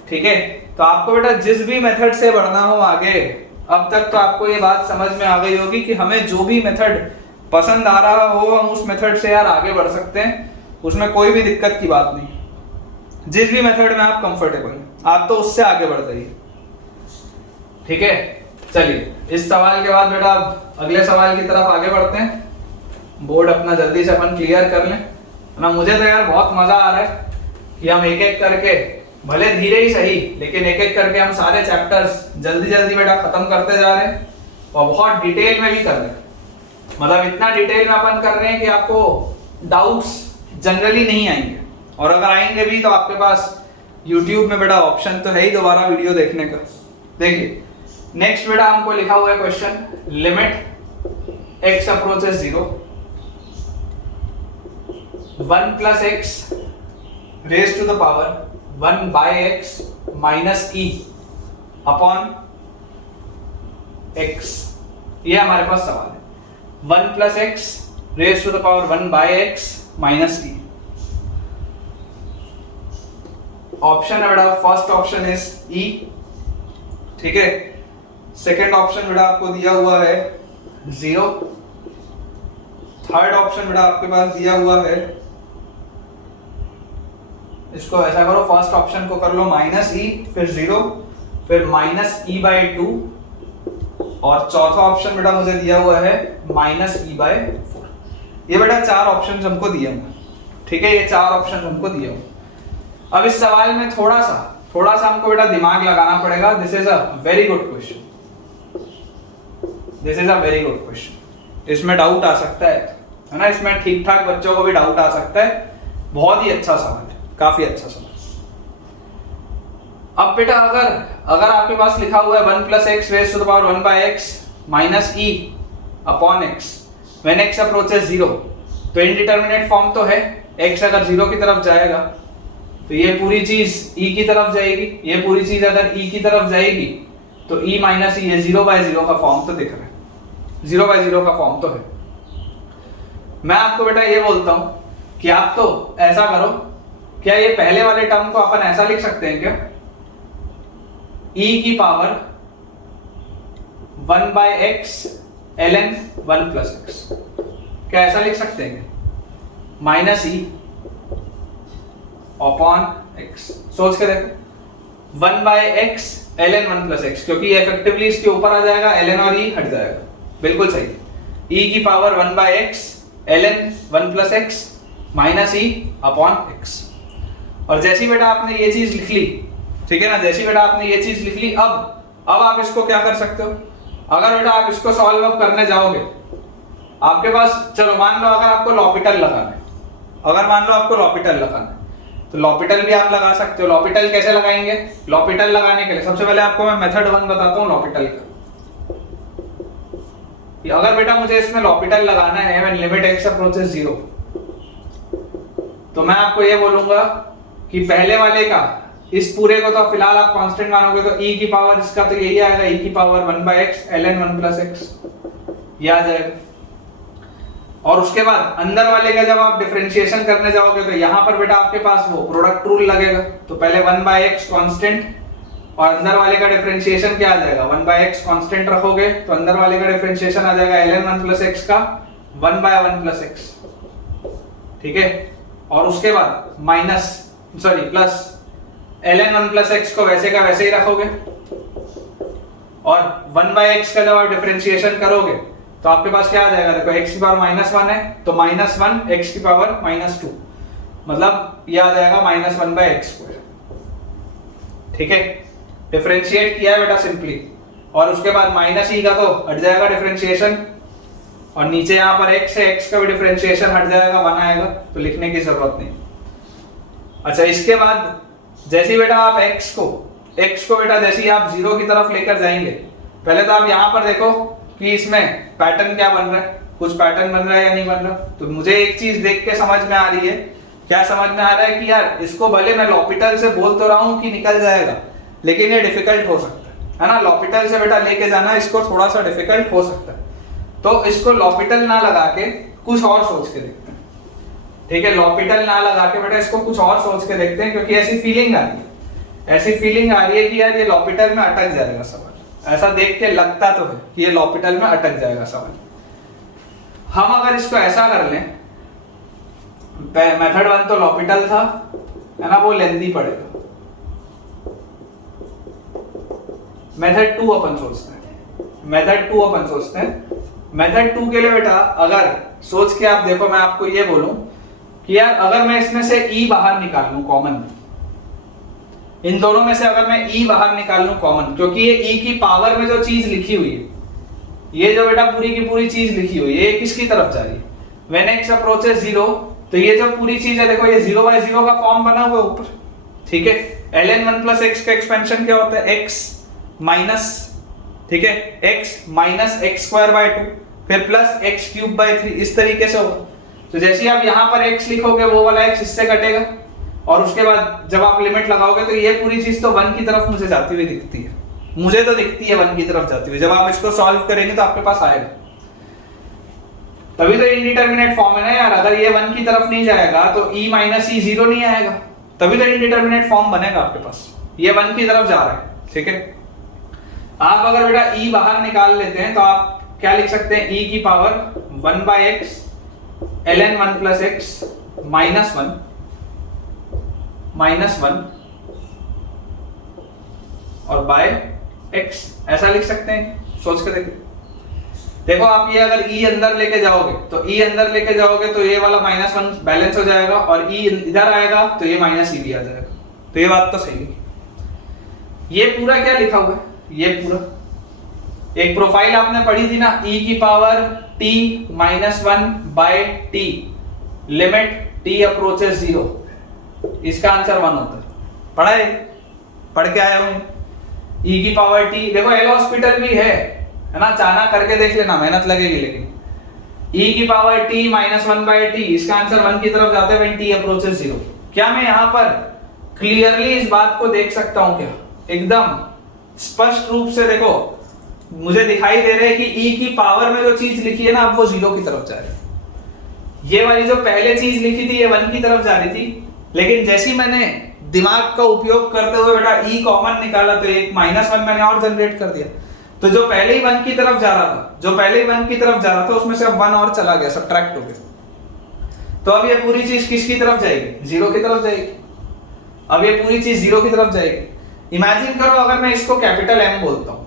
ठीक है, तो आपको बेटा जिस भी मेथड से बढ़ना हो आगे, अब तक तो आपको ये बात समझ में आ गई होगी कि हमें जो भी मेथड पसंद आ रहा हो हम उस मेथड से यार आगे बढ़ सकते हैं, उसमें कोई भी दिक्कत की बात नहीं। जिस भी मेथड में आप कंफर्टेबल हैं आप तो उससे आगे बढ़ जाइए। ठीक है, चलिए इस सवाल के बाद बेटा आप अगले सवाल की तरफ आगे बढ़ते हैं। बोर्ड अपना जल्दी से अपन क्लियर कर लें ना। मुझे तो यार बहुत मजा आ रहा है कि हम एक एक करके, भले धीरे ही सही, लेकिन एक एक करके हम सारे चैप्टर्स जल्दी जल्दी बेटा खत्म करते जा रहे हैं और बहुत डिटेल में भी कर रहे हैं। मतलब इतना डिटेल में अपन कर रहे हैं कि आपको डाउट्स जनरली नहीं आएंगे, और अगर आएंगे भी तो आपके पास YouTube में बेटा ऑप्शन तो है ही दोबारा वीडियो देखने का। देखिए नेक्स्ट बेटा हमको लिखा हुआ है question, limit x approaches 0 1 plus x raise to the power 1 by x minus e upon x, ये हमारे पास सवाल है। 1 plus x raise to the power 1 by x minus e. Option है बेटा, फर्स्ट ऑप्शन इज ई, ठीक है। सेकेंड ऑप्शन बेटा आपको दिया हुआ है 0। थर्ड ऑप्शन बेटा आपके पास दिया हुआ है, इसको ऐसा करो, फर्स्ट ऑप्शन को कर लो माइनस ई, फिर 0, फिर माइनस ई बाय 2, और चौथा ऑप्शन बेटा मुझे दिया हुआ है माइनस ई बाय 4। ये बेटा 4 ऑप्शन हमको दिए हुए, ठीक है, ये 4 ऑप्शन हमको दिए हुए। अब इस सवाल में थोड़ा सा हमको बेटा दिमाग लगाना पड़ेगा। This is a very good question, this is a very good question. इसमें डाउट आ सकता है ना, इसमें ठीक ठाक बच्चों को भी डाउट आ सकता है। बहुत ही अच्छा सवाल है, काफी अच्छा सवाल। अब बेटा अगर आपके पास लिखा हुआ है 1 plus x raise to the power 1 by x minus e upon x when x approaches 0, तो इनडिटरमिनेट फॉर्म तो है। एक्स अगर 0 की तरफ जाएगा तो ये पूरी चीज e की तरफ जाएगी, ये पूरी चीज अगर e की तरफ जाएगी तो e माइनस ई, ये 0 बाय 0 का फॉर्म तो दिख रहा है, 0 बाय 0 का फॉर्म तो है। मैं आपको बेटा ये बोलता हूं कि आप तो ऐसा करो, क्या ये पहले वाले टर्म को अपन ऐसा लिख सकते हैं क्या, e की power 1 by x ln 1 plus x, क्या ऐसा लिख सकते हैं क्या, माइनस ई अपॉन x। सोच के देखो, 1 by x ln 1 plus x, क्योंकि ये इफेक्टिवली इसके ऊपर आ जाएगा, ln और e हट जाएगा, बिल्कुल सही। e की power 1 by x ln 1 plus x minus e upon x। और जैसी बेटा आपने ये चीज लिख ली, ठीक है ना, जैसी बेटा आपने ये चीज लिख ली, अब आप इसको क्या कर सकते हो, अगर बेटा आप इसको सॉल्व अप करने जाओगे, आपके पास, चलो मान लो अगर आपको लॉपिटल लगाना है, अगर मान लो आपको लॉपिटल लगाना है, तो लॉपिटल भी आप लगा सकते हो। लॉपिटल कैसे लगाएंगे, लॉपिटल लगाने के लिए सबसे पहले आपको मैं मेथड 1 बताता हूँ लॉपिटल का। अगर बेटा मुझे इसमें लॉपिटल लगाना है व्हेन लिमिट x अप्रोचेस 0, तो मैं आपको ये बोलूंगा कि पहले वाले का, इस पूरे को तो फिलहाल आप कांस्टेंट मानोगे, तो e की पावर इसका तो यही आएगा, e की power 1 by x ln 1 plus x, ये आ जाएगा। और उसके बाद अंदर वाले का जब आप डिफरेंशिएशन करने जाओगे तो यहां पर बेटा आपके पास वो प्रोडक्ट रूल लगेगा, तो पहले 1 बाय एक्स कांस्टेंट, और अंदर वाले का डिफरेंशिएशन क्या आ जाएगा, 1 बाय एक्स कांस्टेंट रखोगे तो अंदर वाले का डिफरेंशिएशन आ जाएगा ln 1 प्लस x का 1 बाय 1 प्लस x, ठीक है। और उसके बाद प्लस ln 1 प्लस x को वैसे का वैसे ही रखोगे, और 1 बाय x का जब आप डिफरेंशिएशन करोगे तो आपके पास क्या आ जाएगा, देखो x की पावर -1 है, तो -1 x की पावर -2, मतलब ये आ जाएगा -1 बाय x स्क्वायर, ठीक है। डिफरेंशिएट किया है बेटा सिंपली, और उसके बाद माइनस ई का तो हट जाएगा डिफरेंशिएशन, और नीचे यहाँ पर x है, x का भी डिफरेंशिएशन हट जाएगा, 1 आएगा, तो लिखने की जरूरत नहीं। अच्छा, इसके बाद जैसे ही बेटा आप x को बेटा जैसे ही आप 0 की तरफ लेकर जाएंगे, पहले तो आप यहाँ पर देखो कि इसमें पैटर्न क्या बन रहा है, कुछ पैटर्न बन रहा है या नहीं बन रहा। तो मुझे एक चीज देख के समझ में आ रही है, क्या समझ में आ रहा है कि यार इसको भले मैं लॉपिटल से बोल तो रहा हूँ कि निकल जाएगा, लेकिन ये डिफिकल्ट हो सकता है ना, लॉपिटल से बेटा लेके जाना इसको थोड़ा सा डिफिकल्ट हो सकता है। तो इसको लॉपिटल ना लगा के कुछ और सोच के देखते हैं, ठीक है, लॉपिटल ना लगा के बेटा इसको कुछ और सोच के देखते हैं, क्योंकि ऐसी फीलिंग आ रही है कि यार ये लॉपिटल में अटक जाएगा सवाल, ऐसा देख के लगता तो है कि ये लॉपिटल में अटक जाएगा सवाल। हम अगर इसको ऐसा कर लें, मेथड 1 तो लॉपिटल था, है ना, वो लेंथी पड़ेगा। मेथड 2 अपन सोचते हैं, मेथड 2 के लिए बेटा अगर सोच के आप देखो, मैं आपको ये बोलूं कि यार अगर मैं इसमें से ई बाहर निकाल लूं कॉमन, इन दोनों में से अगर मैं ई बाहर निकाल लूं कॉमन, क्योंकि ये ई की पावर में जो चीज लिखी हुई है, ये जो बेटा पूरी की पूरी चीज लिखी हुई है, ये किसकी तरफ जा रही है? व्हेन x अप्रोचेस 0, तो ये जो पूरी चीज है देखो, ये 0/0 का फॉर्म बना हुआ है ऊपर, ठीक है। ln 1 + x का एक्सपेंशन क्या होता है? x माइनस, ठीक है, x माइनस x²/2 फिर प्लस x³/3, इस तरीके से होगा। तो जैसे ही आप यहाँ पर x लिखोगे, वो वाला x इससे कटेगा, और उसके बाद जब आप लिमिट लगाओगे तो ये पूरी चीज तो 1 की तरफ मुझे जाती हुई दिखती है, मुझे तो दिखती है 1 की तरफ जाती हुई। जब आप इसको सॉल्व करेंगे तो आपके पास आएगा, तभी तो इंडिटरमिनेट फॉर्म है ना यार। अगर ये 1 की तरफ नहीं जाएगा तो e माइनस e 0 नहीं आएगा, तभी तो इंडिटरमिनेट फॉर्म बनेगा आपके पास। ये 1 की तरफ जा रहा है, ठीक है। आप अगर बेटा e बाहर निकाल लेते हैं तो आप क्या लिख सकते हैं? e की पावर 1/x ln 1 + x -1 और बाय x, ऐसा लिख सकते हैं। सोच के देखो आप, ये अगर e अंदर लेके जाओगे तो e अंदर लेके जाओगे तो ये वाला -1 बैलेंस हो जाएगा, और e इधर आएगा तो ये -e भी आ जाएगा। तो ये बात तो सही है। ये पूरा क्या लिखा हुआ है? ये पूरा एक प्रोफाइल आपने पढ़ी थी ना, e की power t -1/t limit t approaches 0, इसका आंसर 1 होता है। पढ़ा है, पढ़ के आए हो। e की पावर t, देखो एल हॉस्पिटल भी है ना, चाहना करके देख लेना, मेहनत लगेगी। लेकिन e की पावर t -1/t, इसका आंसर 1 की तरफ जाता है व्हेन t अप्रोचेस 0। क्या मैं यहाँ पर क्लियरली इस बात को देख सकता हूँ? क्या एकदम स्पष्ट रूप से देखो, मुझे दिखाई दे रहा है कि e की पावर में जो चीज लिखी है ना, अब वो 0 की तरफ जा रही है। ये वाली जो पहले चीज लिखी थी ये 1 की तरफ जा रही थी, लेकिन जैसी मैंने दिमाग का उपयोग करते हुए बेटा e कॉमन निकाला तो एक -1 मैंने और जनरेट कर दिया। तो जो पहले ही 1 की तरफ जा रहा था, उसमें से अब 1 और चला गया, सब्ट्रैक्ट हो गया। तो अब ये पूरी चीज किसकी तरफ जाएगी? 0 की तरफ जाएगी। अब ये पूरी चीज 0 की तरफ जाएगी। इमेजिन करो अगर मैं इसको कैपिटल M बोलता हूं,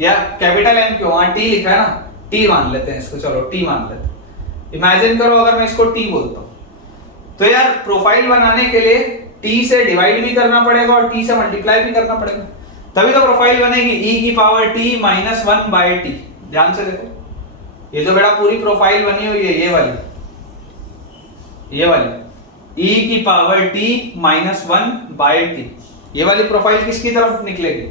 या कैपिटल M क्यों, वहां t लिखा है ना, t मान लेते हैं इसको, चलो t मान लेते हैं। इमेजिन करो अगर मैं इसको t बोलता हूं, तो यार प्रोफाइल बनाने के लिए t से डिवाइड भी करना पड़ेगा और t से मल्टीप्लाई भी करना पड़ेगा, तभी तो प्रोफाइल बनेगी। e की पावर t -1/t, ध्यान से देखो, ये जो बेटा पूरी प्रोफाइल बनी हुई है, ये वाली e की पावर t -1/t, ये वाली प्रोफाइल किसकी तरफ निकलेगी?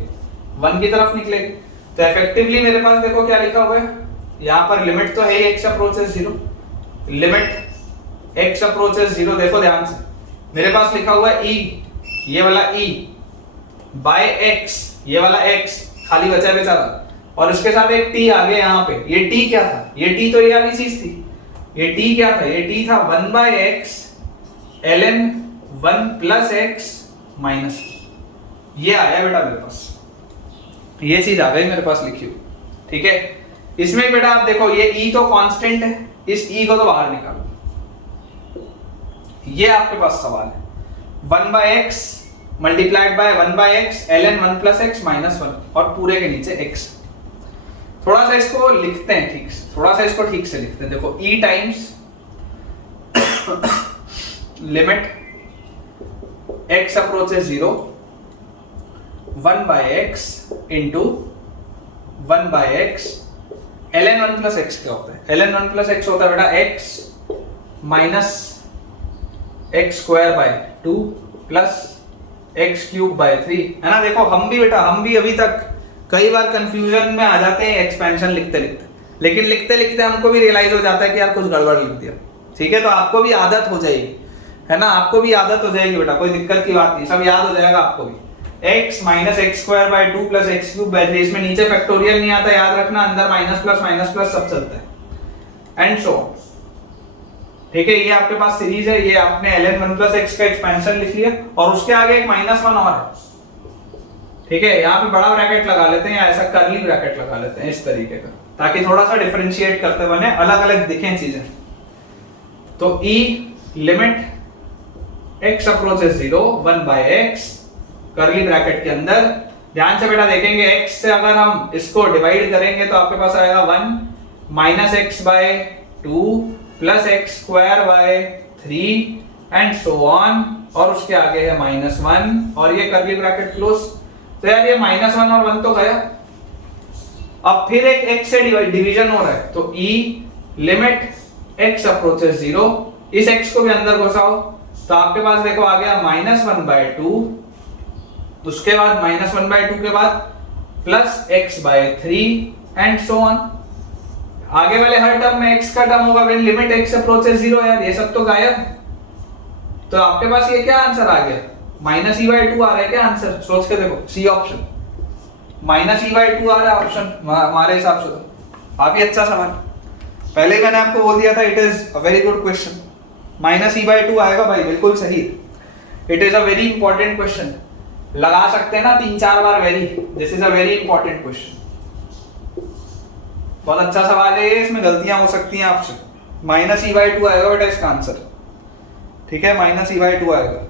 1 की तरफ निकलेगी। तो इफेक्टिवली मेरे पास देखो क्या लिखा हुआ है, यहाँ पर लिमिट तो है x approaches 0, limit x approaches 0, देखो ध्यान से, मेरे पास लिखा हुआ है e, ये वाला e बाय x, ये वाला x खाली बचा बेचारा, और उसके साथ एक t आ गया यहाँ पे। ये t क्या था? ये t तो ये वाली चीज थी। ये t क्या था? ये t था 1/x ln 1 + x माइनस, ये आया बेटा मेरे पास, ये चीज आ गई मेरे पास लिखी हुई, ठीक है। इसमें बेटा आप देखो, ये e तो कांस्टेंट है, इस e को तो बाहर निकालो। ये आपके पास सवाल है, 1/x multiplied by 1/x ln 1 + x -1 और पूरे के नीचे x। थोड़ा सा इसको लिखते हैं ठीक से, थोड़ा सा इसको ठीक से लिखते हैं। देखो e times limit x approaches 0 1/x into 1/x ln 1 + x क्या होता है? ln 1 + x होता है बेटा x - x²/2 + x³/3, है ना। देखो हम भी अभी तक कई बार कंफ्यूजन में आ जाते हैं एक्सपेंशन लिखते लिखते, लेकिन लिखते लिखते हमको भी रियलाइज हो जाता है कि यार कुछ गड़बड़ लिख दिया, ठीक है। तो आपको भी आदत हो जाएगी, है ना, आपको भी आदत हो जाएगी बेटा, कोई दिक्कत की बात नहीं, सब याद हो जाएगा आपको भी। x - x²/2 + x³/3, इसमें नीचे फैक्टोरियल नहीं आता, याद रखना, अंदर माइनस प्लस सब चलता है, एंड सो, ठीक है। ये आपके पास सीरीज है, ये आपने ln 1 + x का एक्सपेंशन लिख लिया, और उसके आगे एक -1 और है, ठीक है। यहाँ पे बड़ा ब्रैकेट लगा लेते हैं, या ऐसा करली ब्रैकेट लगा लेते हैं इस तरीके का, ताकि थोड़ा सा डिफरेंशिएट करते बने, अलग अलग दिखें चीजें। तो e limit x approaches 0 1/x करली ब्रैकेट के अंदर, ध्यान से बेटा देखेंगे, x से अगर हम इसको डिवाइड करेंगे तो आपके पास आएगा 1 - x/, 2 plus x square bye 3 and so on, और उसके आगे है -1 और ये कर्ली ब्रैकेट क्लोज। तो यार ये -1 और 1 तो गया। अब फिर एक x से डिवीजन हो रहा है, तो e लिमिट x अप्रोचेस 0, इस x को भी अंदर घुसाओ, तो आपके पास देखो आ गया -1/2, उसके बाद -1/2 के बाद plus x/3 and so on. आगे वाले हर टर्म में x का टर्म होगा व्हेन लिमिट x अप्रोचेस 0। यार ये सब तो गायब, तो आपके पास ये क्या आंसर आ गया? -e/2 आ रहा है क्या आंसर? सोच के देखो, सी ऑप्शन -e/2 आ रहा है ऑप्शन हमारे हिसाब से। तो काफी अच्छा सवाल, पहले मैंने आपको बोल दिया था it is a very good question. -e/2 आएगा भाई, बिल्कुल सही। It is a very important question, लगा सकते हैं ना 3-4 बार very. This is a very important question, बहुत अच्छा सवाल है, इसमें गलतियां हो सकती हैं आपसे। -e/2 आएगा बेटा इसका आंसर, ठीक है, -e/2 आएगा।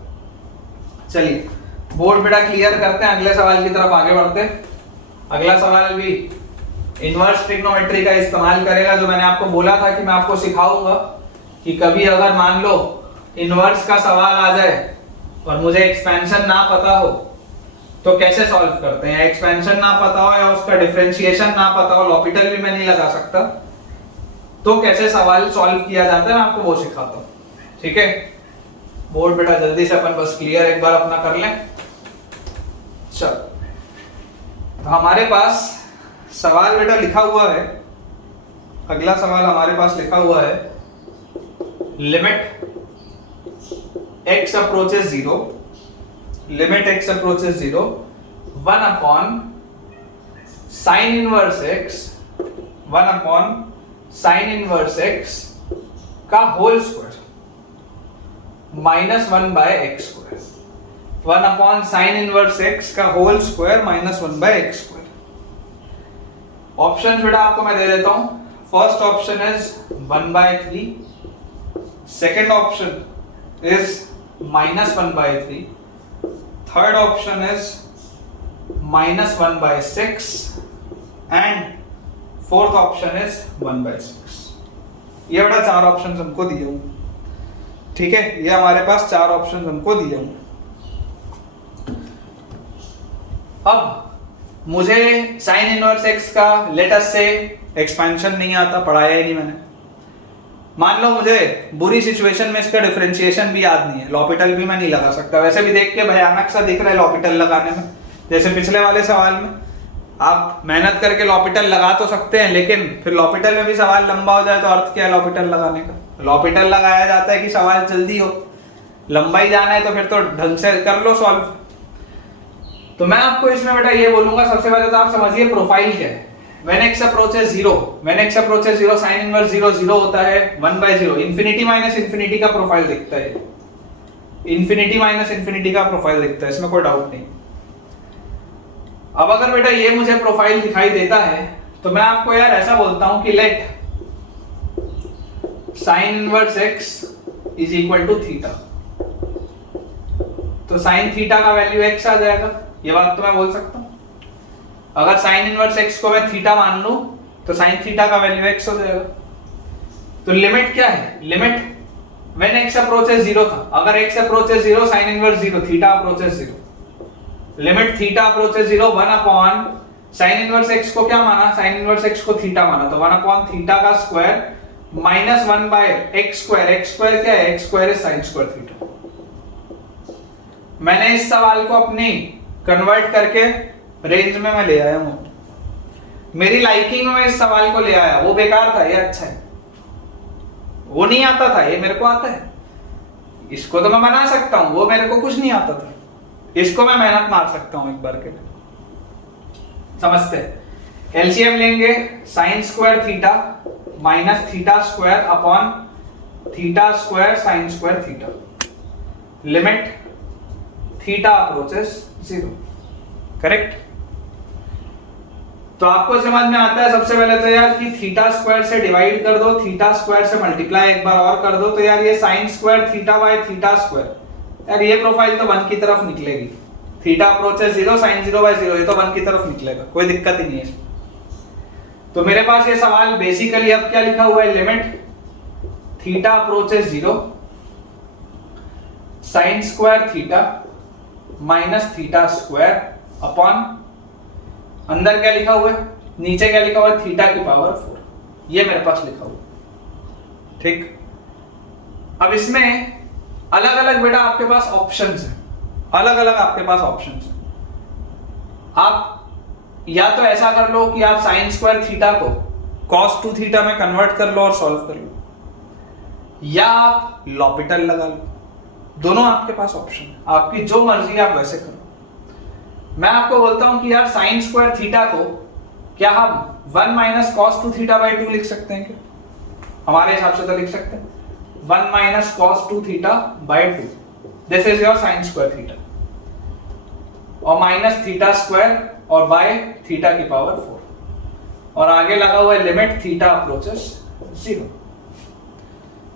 चलिए बोर्ड बेटा क्लियर करते हैं, अगले सवाल की तरफ आगे बढ़ते हैं। अगला सवाल भी इनवर्स ट्रिग्नोमेट्री का इस्तेमाल करेगा, जो मैंने आपको बोला था कि मैं आपको सिखाऊंगा कि कभी अगर मान लो इनवर्स का सवाल आ जाए और मुझे एक्सपेंशन ना पता हो तो कैसे सॉल्व करते हैं। एक्सपेंशन ना पता हो या उसका डिफरेंशिएशन ना पता हो, लॉपिटल भी मैं नहीं लगा सकता, तो कैसे सवाल सॉल्व किया जाता है मैं आपको वो सिखाता हूँ, ठीक है। बोर्ड बेटा जल्दी से अपन बस क्लियर एक बार अपना कर लें। चल, तो हमारे पास सवाल बेटा लिखा हुआ है, अगला सवाल हमारे पास लिखा हुआ है limit x approaches 0, limit x approaches 0 1 upon sine inverse x, 1 upon sine inverse x का whole square -1/x square, 1 upon sine inverse x का whole square -1/x square. Option बेटा आपको मैं दे देता हूं। First option is 1/3, second option is -1/3, third option is -1/6 and fourth option is 1/6। ये बेटा 4 ऑप्शन हमको दिए हूं, ठीक है, ये हमारे पास 4 ऑप्शन हमको दिए हूं। अब मुझे साइन इनवर्स x का लेटेस्ट से एक्सपेंशन नहीं आता, पढ़ाया ही नहीं मैंने। मान लो मुझे बुरी सिचुएशन में इसका डिफरेंशिएशन भी याद नहीं है, लॉपिटल भी मैं नहीं लगा सकता। वैसे भी देख के भयानक सा दिख रहा है लॉपिटल लगाने में, जैसे पिछले वाले सवाल में आप मेहनत करके लॉपिटल लगा तो सकते हैं, लेकिन फिर लॉपिटल में भी सवाल लंबा हो जाए तो अर्थ क्या है लॉपिटल लगाने का। लॉपिटल लगाया जाता है कि सवाल जल्दी हो, लंबा ही जाना है तो फिर तो ढंग से कर लो सॉल्व। तो मैं आपको इसमें बेटा ये बोलूंगा, सबसे पहले तो आप समझिए प्रोफाइल क्या है। When x approaches 0, when x approaches 0, sin inverse 0 0 होता है 1/0, इंफिनिटी माइनस इंफिनिटी का प्रोफाइल दिखता है, इंफिनिटी माइनस इंफिनिटी का प्रोफाइल दिखता है, इसमें कोई डाउट नहीं। अब अगर बेटा ये मुझे प्रोफाइल दिखाई देता है तो मैं आपको यार ऐसा बोलता हूं कि let sin inverse x is equal to theta, तो sin थीटा का वैल्यू x आ जाएगा, ये बात तो मैं बोल सकता हूं। अगर sin इनवर्स x को मैं थीटा मान लूं तो sin थीटा का वैल्यू x हो जाएगा। तो लिमिट क्या है? लिमिट when x अप्रोचेस 0 था, अगर x approaches 0 sin inverse 0, theta approaches 0, limit theta approaches 0 1 upon sin inverse x को क्या माना? sin इनवर्स x को थीटा माना, तो 1 अपॉन थीटा का square -1/x square. x square क्या है? x square is sin square theta. मैंने इस सवाल को अपनी कन्वर्ट करके रेंज में मैं ले आया हूं, मेरी लाइकिंग में इस सवाल को ले आया। वो बेकार था, ये अच्छा है। वो नहीं आता था, ये मेरे को आता है। इसको तो मैं बना सकता हूं, वो मेरे को कुछ नहीं आता था, इसको मैं मेहनत मार सकता हूं एक बार के लिए। समझते हैं, एलसीएम लेंगे sine square theta minus theta square upon theta square sine square theta, limit theta approaches 0, correct. तो आपको समझ में आता है सबसे पहले तो यार कि थीटा स्क्वायर से डिवाइड कर दो, थीटा स्क्वायर से मल्टीप्लाई एक बार और कर दो, तो यार ये sine square theta by theta square, यार ये प्रोफाइल तो 1 की तरफ निकलेगी। थीटा अप्रोचेस 0, साइन 0/0, ये तो 1 की तरफ निकलेगा, कोई दिक्कत ही नहीं है इसमें। तो मेरे पास ये सवाल बेसिकली अब क्या लिखा हुआ है, limit theta approaches 0 sine square theta minus theta square upon, अंदर क्या लिखा हुआ है, नीचे क्या लिखा हुआ है, थीटा की पावर 4, ये मेरे पास लिखा हुआ है। ठीक, अब इसमें अलग अलग बेटा आपके पास ऑप्शंस हैं, अलग अलग आपके पास ऑप्शंस हैं। आप या तो ऐसा कर लो कि आप साइन स्क्वायर थीटा को कॉस टू थीटा में कन्वर्ट कर लो और सॉल्व कर लो, या आप लॉपिटल लगा लो, दोनों आपके पास ऑप्शन है, आपकी जो मर्जी आप वैसे करो। मैं आपको बोलता हूं कि यार साइन स्क्वायर थीटा को क्या हम 1 minus cos two theta by 2 लिख सकते हैं क्या? हमारे हिसाब से तो लिख सकते हैं, 1 minus cos two theta by 2, this is your sine square theta, और माइनस थीटा स्क्वायर और बाय थीटा की पावर 4, और आगे लगा हुआ है लिमिट थीटा अप्रोचेस 0।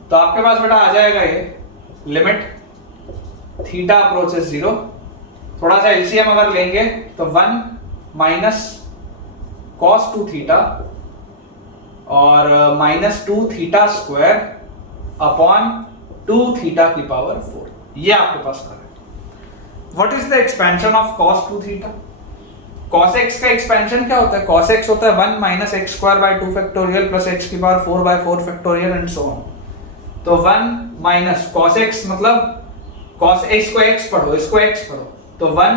तो आपके पास बेटा आ जाएगा ये लिमिट थीटा अप्रोचेस 0, थोड़ा सा एलसीएम अगर लेंगे तो 1 माइनस कॉस टू थीटा और minus 2 theta square upon 2 theta की पावर 4, ये आपके पास आ रहा है। What is the expansion of cos 2 theta? cos x का एक्सपेंशन क्या होता है? cos x होता है 1 minus x square by 2 factorial plus x की power 4 by 4 factorial and so on. तो 1 माइनस cos x मतलब cos x को x पढ़ो, इसको x पढ़ो, तो 1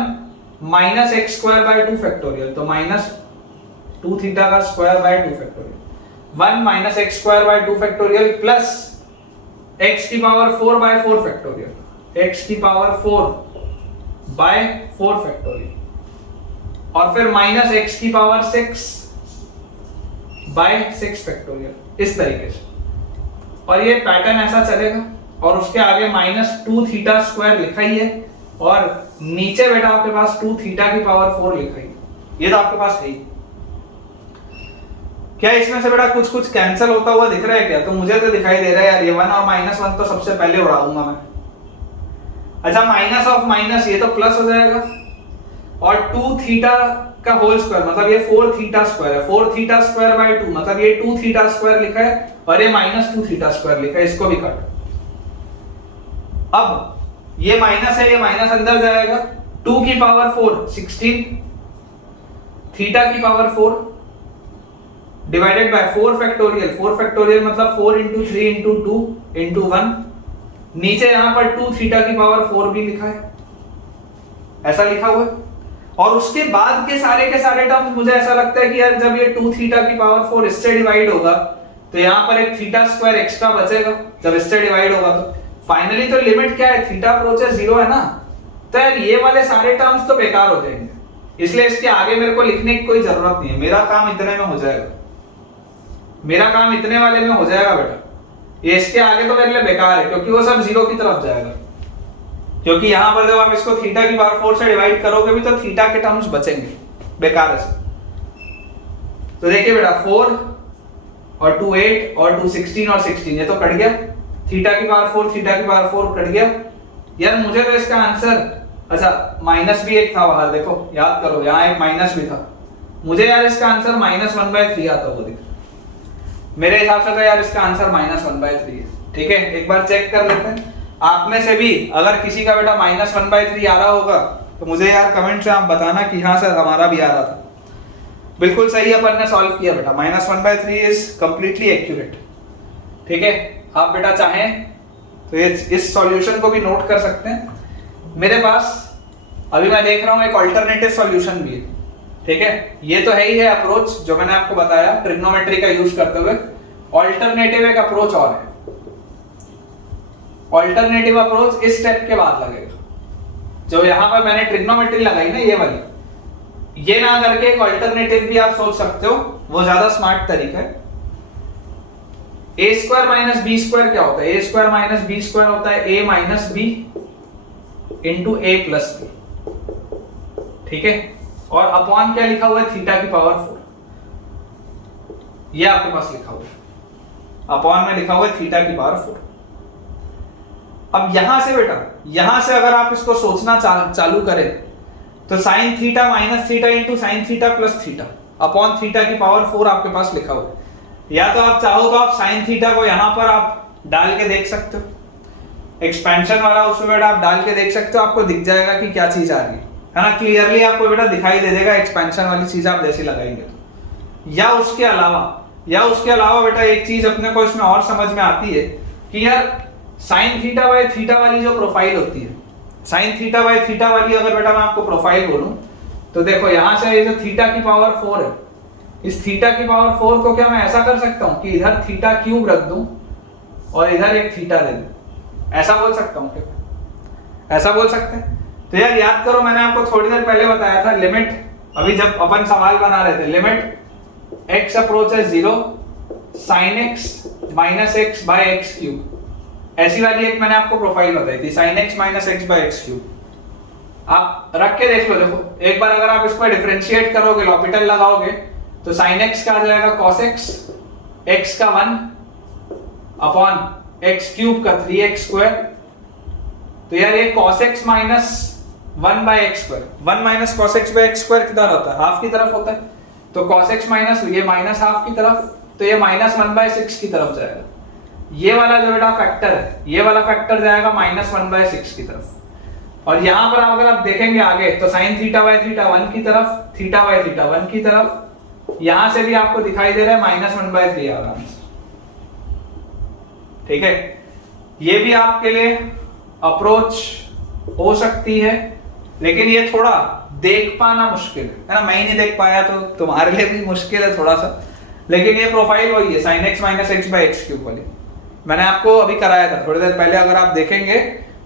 minus x square by 2 factorial, तो माइनस 2 थीटा का square by 2 factorial, 1 minus x square by 2 factorial plus x की पावर 4 बाय 4 फैक्टोरियल, x की पावर 4 बाय 4 फैक्टोरियल, और फिर माइनस x की पावर 6 बाय 6 फैक्टोरियल, इस तरीके से। और ये पैटर्न ऐसा चलेगा, और उसके आगे माइनस 2 थीटा स्क्वायर लिखा ही है, और नीचे बेटा आपके पास 2 थीटा की पावर 4 लिखा ही है, ये तो आपके पास है ही। क्या इसमें से बेटा कुछ कुछ कैंसिल होता हुआ दिख रहा है क्या? तो मुझे तो दिखाई दे रहा है यार, ये 1 और माइनस 1 तो सबसे पहले उड़ाऊंगा मैं। अच्छा, माइनस ऑफ माइनस ये तो प्लस हो जाएगा, और 2 थीटा का होल स्क्वायर मतलब ये 4 थीटा स्क्वायर है, 4 थीटा स्क्वायर बाय 2 मतलब ये 2 थीटा स्क्वायर लिखा है, और ये माइनस 2 थीटा स्क्वायर लिखा है, इसको भी काटो। अब ये माइनस है, ये माइनस अंदर जाएगा, 2 की पावर 4 16, थीटा की power 4 divided by 4 factorial, 4 factorial मतलब 4 into 3 into 2 into 1, नीचे यहां पर 2 थीटा की पावर 4 भी लिखा है, ऐसा लिखा हुआ है। और उसके बाद के सारे टर्म्स मुझे ऐसा लगता है कि यार जब ये 2 थीटा की पावर 4 इससे डिवाइड होगा तो यहां पर एक थीटा स्क्वायर एक्स्ट्रा बचेगा, जब इससे डिवाइड होगा तो फाइनली तो लिमिट क्या है, थीटा अप्रोचेस 0 है ना, तो यार ये वाले सारे टर्म्स तो बेकार हो जाएंगे, इसलिए इसके आगे मेरे को लिखने की कोई जरूरत नहीं है, मेरा काम इतने में हो जाएगा, मेरा काम इतने वाले में हो जाएगा बेटा, ये इसके आगे तो मेरे लिए बेकार है, क्योंकि वो सब 0 की तरफ जाएगा, क्योंकि यहां पर जब आप इसको थीटा की पावर 4 से डिवाइड करोगे भी तो थीटा के टर्म्स बचेंगे, बेकार है। तो देखिए बेटा 4 और 2 8 और 2 16 और 16, ये तो कट गया, थीटा की पावर 4 थीटा की पावर 4 कट गया। यार मुझे तो इसका आंसर, अच्छा माइनस भी एक था बाहर, देखो याद करो यहाँ एक माइनस भी था, मुझे यार इसका आंसर -1/3 आता वो देखो, मेरे हिसाब से तो यार इसका आंसर -1/3 है। ठीक है, एक बार चेक कर लेते हैं, आप में से भी अगर किसी का बेटा -1/3 आ रहा होगा तो मुझे यार कमेंट से आप बताना कि हाँ सर हमारा भी आ रहा था। बिल्कुल सही अपन ने सॉल्व किया बेटा, -1/3 इज कंप्लीटली एक्यूरेट। ठीक है, आप बेटा चाहें तो इस सॉल्यूशन को भी नोट कर सकते हैं। मेरे पास अभी मैं देख रहा हूं एक अल्टरनेटिव सॉल्यूशन भी है। ठीक है, ये तो है ही है अप्रोच जो मैंने आपको बताया ट्रिग्नोमेट्री का यूज करते हुए, अल्टरनेटिव एक अप्रोच और है। अल्टरनेटिव अप्रोच इस स्टेप के बाद लगेगा, जो यहां पर मैंने ट्रिग्नोमेट्री लगाई ना ये वाली, ये ना करके एक अल्टरनेटिव भी आप सोच सकते हो, वो ज्यादा स्मार्ट तरीका है। a square minus b square क्या होता है? a square minus b square होता है a minus b into a plus b। ठीक है, और अपॉन क्या लिखा हुआ है? थीटा की पावर 4, ये आपके पास लिखा हुआ है, अपॉन में लिखा हुआ है थीटा की पावर 4। अब यहां से बेटा, यहां से अगर आप इसको सोचना चालू करें तो sine theta minus theta into sine theta plus theta upon theta की पावर 4 आपके पास लिखा हुआ है। या तो आप चाहो तो आप साइन थीटा को यहां पर आप डाल के देख सकते हो, एक्सपेंशन वाला उसमें बेटा आप डाल के देख सकते हो, आपको दिख जाएगा कि क्या चीज आ रही है ना, क्लियरली आपको बेटा दिखाई दे देगा एक्सपेंशन वाली चीज आप जैसी लगाएंगे तो। या उसके अलावा बेटा एक चीज अपने को इसमें और समझ में आती है कि यार साइन थीटा बाय थीटा वाली जो प्रोफाइल होती है, साइन थीटा बाय थीटा वाली अगर बेटा मैं आपको प्रोफाइल बोलूं तो देखो यहां से ये जो थीटा की पावर 4 है, इस थीटा की पावर 4 को क्या मैं ऐसा कर सकता हूं कि इधर थीटा क्यूब रख दूं और इधर एक थीटा दे दूं, ऐसा बोल सकता हूं क्या? ऐसा बोल सकते हैं। तो यार याद करो मैंने आपको थोड़ी देर पहले बताया था लिमिट, अभी जब अपन सवाल बना रहे थे, limit x approaches 0 sin x minus x by x cube, ऐसी वाली एक मैंने आपको प्रोफाइल बताई थी sin x minus x by x cube. आप रख के देख लो, देखो एक बार अगर आप इसको डिफरेंशिएट करोगे, लॉपिटल लगाओगे तो sin x का आ जाएगा cos x, x का 1 अपॉन x क्यूब का 3x स्क्वायर। तो यार ये cos x minus 1 by x square, 1 minus cos x by x square किधर होता है? हाफ की तरफ होता है, तो cos x माइनस ये माइनस हाफ की तरफ, तो ये माइनस 1 बाय 6 की तरफ जाएगा। ये वाला जो बेटा फैक्टर है, ये वाला फैक्टर जाएगा माइनस 1 बाय 6 की तरफ। और यहां पर अगर आप देखेंगे आगे तो sin थीटा बाय थीटा 1 की तरफ, थीटा बाय थीटा 1 की तरफ, यहां से भी आपको दिखाई दे रहा है माइनस 1 बाय 3 आराम से। ठीक है, ये भी आपके लिए अप्रोच हो सकती है, लेकिन ये थोड़ा देख पाना मुश्किल है ना, मैं ही नहीं देख पाया तो तुम्हारे लिए भी मुश्किल है थोड़ा सा। लेकिन ये प्रोफाइल वही है sin x minus x by x cube वाली, मैंने आपको अभी कराया था थोड़ी देर पहले, अगर आप देखेंगे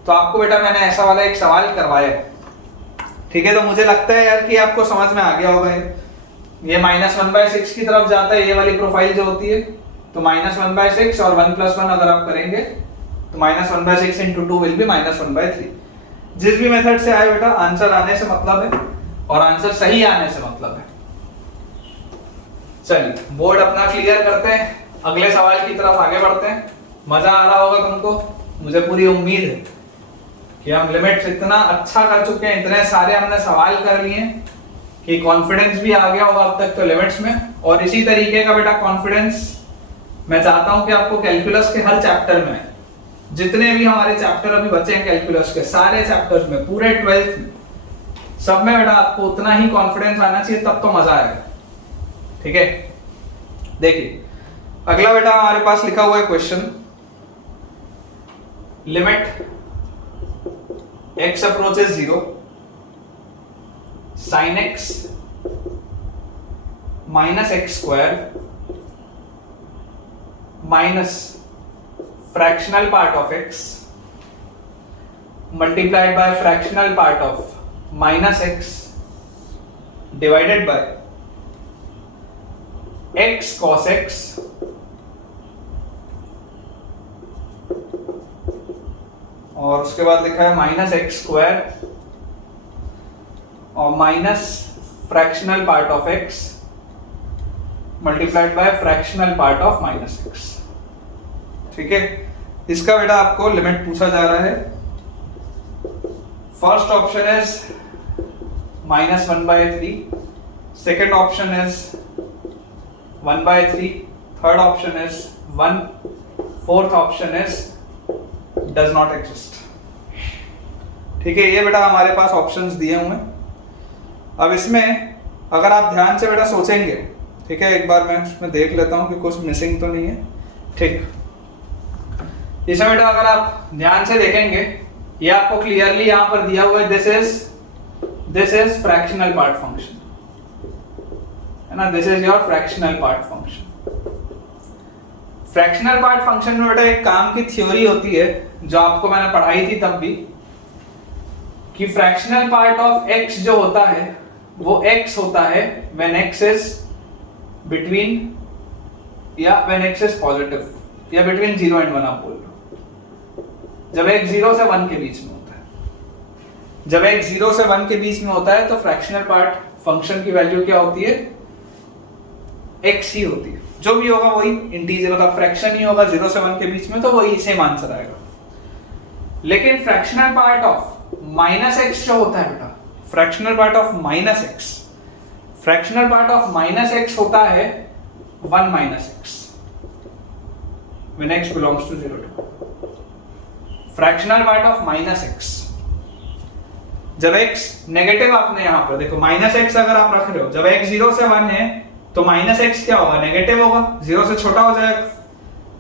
तो आपको बेटा मैंने ऐसा वाला एक सवाल करवाया है। ठीक है, तो मुझे लगता है यार कि आपको समझ में आ गया होगा। ये माइनस 1 बाय 6 की तरफ जाता है, ये वाली प्रोफाइल जो होती है, तो माइनस 1 बाय 6 और 1 प्लस 1 अगर आप करेंगे तो minus 1 by 6 into 2 will be minus 1 by 3। जिस भी मेथड से आए बेटा आंसर आने से मतलब है, और आंसर सही आने से मतलब है। चलिए बोर्ड अपना क्लियर करते हैं, अगले सवाल की तरफ आगे बढ़ते हैं। मजा आ रहा होगा तुमको, मुझे पूरी उम्मीद है कि हम लिमिट्स इतना अच्छा कर चुके हैं, इतने सारे हमने सवाल कर लिए कि कॉन्फिडेंस भी आ गया होगा अब तक तो लिमिट्स में। और इसी तरीके का बेटा कॉन्फिडेंस मैं चाहता हूं कि आपको कैलकुलस के हर चैप्टर में, जितने भी हमारे चैप्टर अभी बचे हैं कैलकुलस के, सारे चैप्टर्स में, पूरे 12th में, सब में बेटा आपको उतना ही कॉन्फिडेंस आना चाहिए, तब तो मजा आएगा। ठीक है, देखिए अगला बेटा हमारे पास लिखा हुआ है question, limit x approaches 0 sin x minus x square minus fractional part of x multiplied by fractional part of minus x divided by x cos x और उसके बाद लिखा है माइनस एक्स स्क्वायर और minus fractional part of x multiplied by fractional part of minus x. ठीक है, इसका बेटा आपको लिमिट पूछा जा रहा है। First option is minus 1 by 3, second option is 1 by 3, third option is 1, fourth option is does not exist. ठीक है, ये बेटा हमारे पास ऑप्शंस दिए हुए हैं। अब इसमें अगर आप ध्यान से बेटा सोचेंगे, ठीक है, एक बार मैं इसमें देख लेता हूं कि कुछ मिसिंग तो नहीं है। ठीक, इसमें बेटा अगर आप ध्यान से देखेंगे, ये आपको क्लियरली यहां पर दिया हुआ है, this is fractional part function, है ना, this is your fractional part function. Fractional part function में बेटा एक काम की थ्योरी होती है जो आपको मैंने पढ़ाई थी तब भी, कि फ्रैक्शनल पार्ट ऑफ x जो होता है वो x होता है व्हेन x इज बिटवीन या व्हेन x इज पॉजिटिव या बिटवीन 0 एंड 1 आप बोल लो। जब x 0 से 1 के बीच में होता है, जब x 0 से 1 के बीच में होता है तो फ्रैक्शनल पार्ट फंक्शन की वैल्यू क्या होती है? x ही होती है। जो भी होगा वही इंटीजर होगा, फ्रैक्शन ही होगा 0 से 1 के बीच में, तो वही सेम आंसर आएगा। लेकिन fractional part of minus x जो होता है बेटा, fractional part of minus x, fractional part of minus x होता है 1 minus x. When x belongs to 0 to fractional part of -x। जब x नेगेटिव, आपने यहां पर देखो -x अगर आप रख रहे हो, जब x 0 से 1 है तो -x क्या होगा, नेगेटिव होगा, 0 से छोटा हो जाएगा।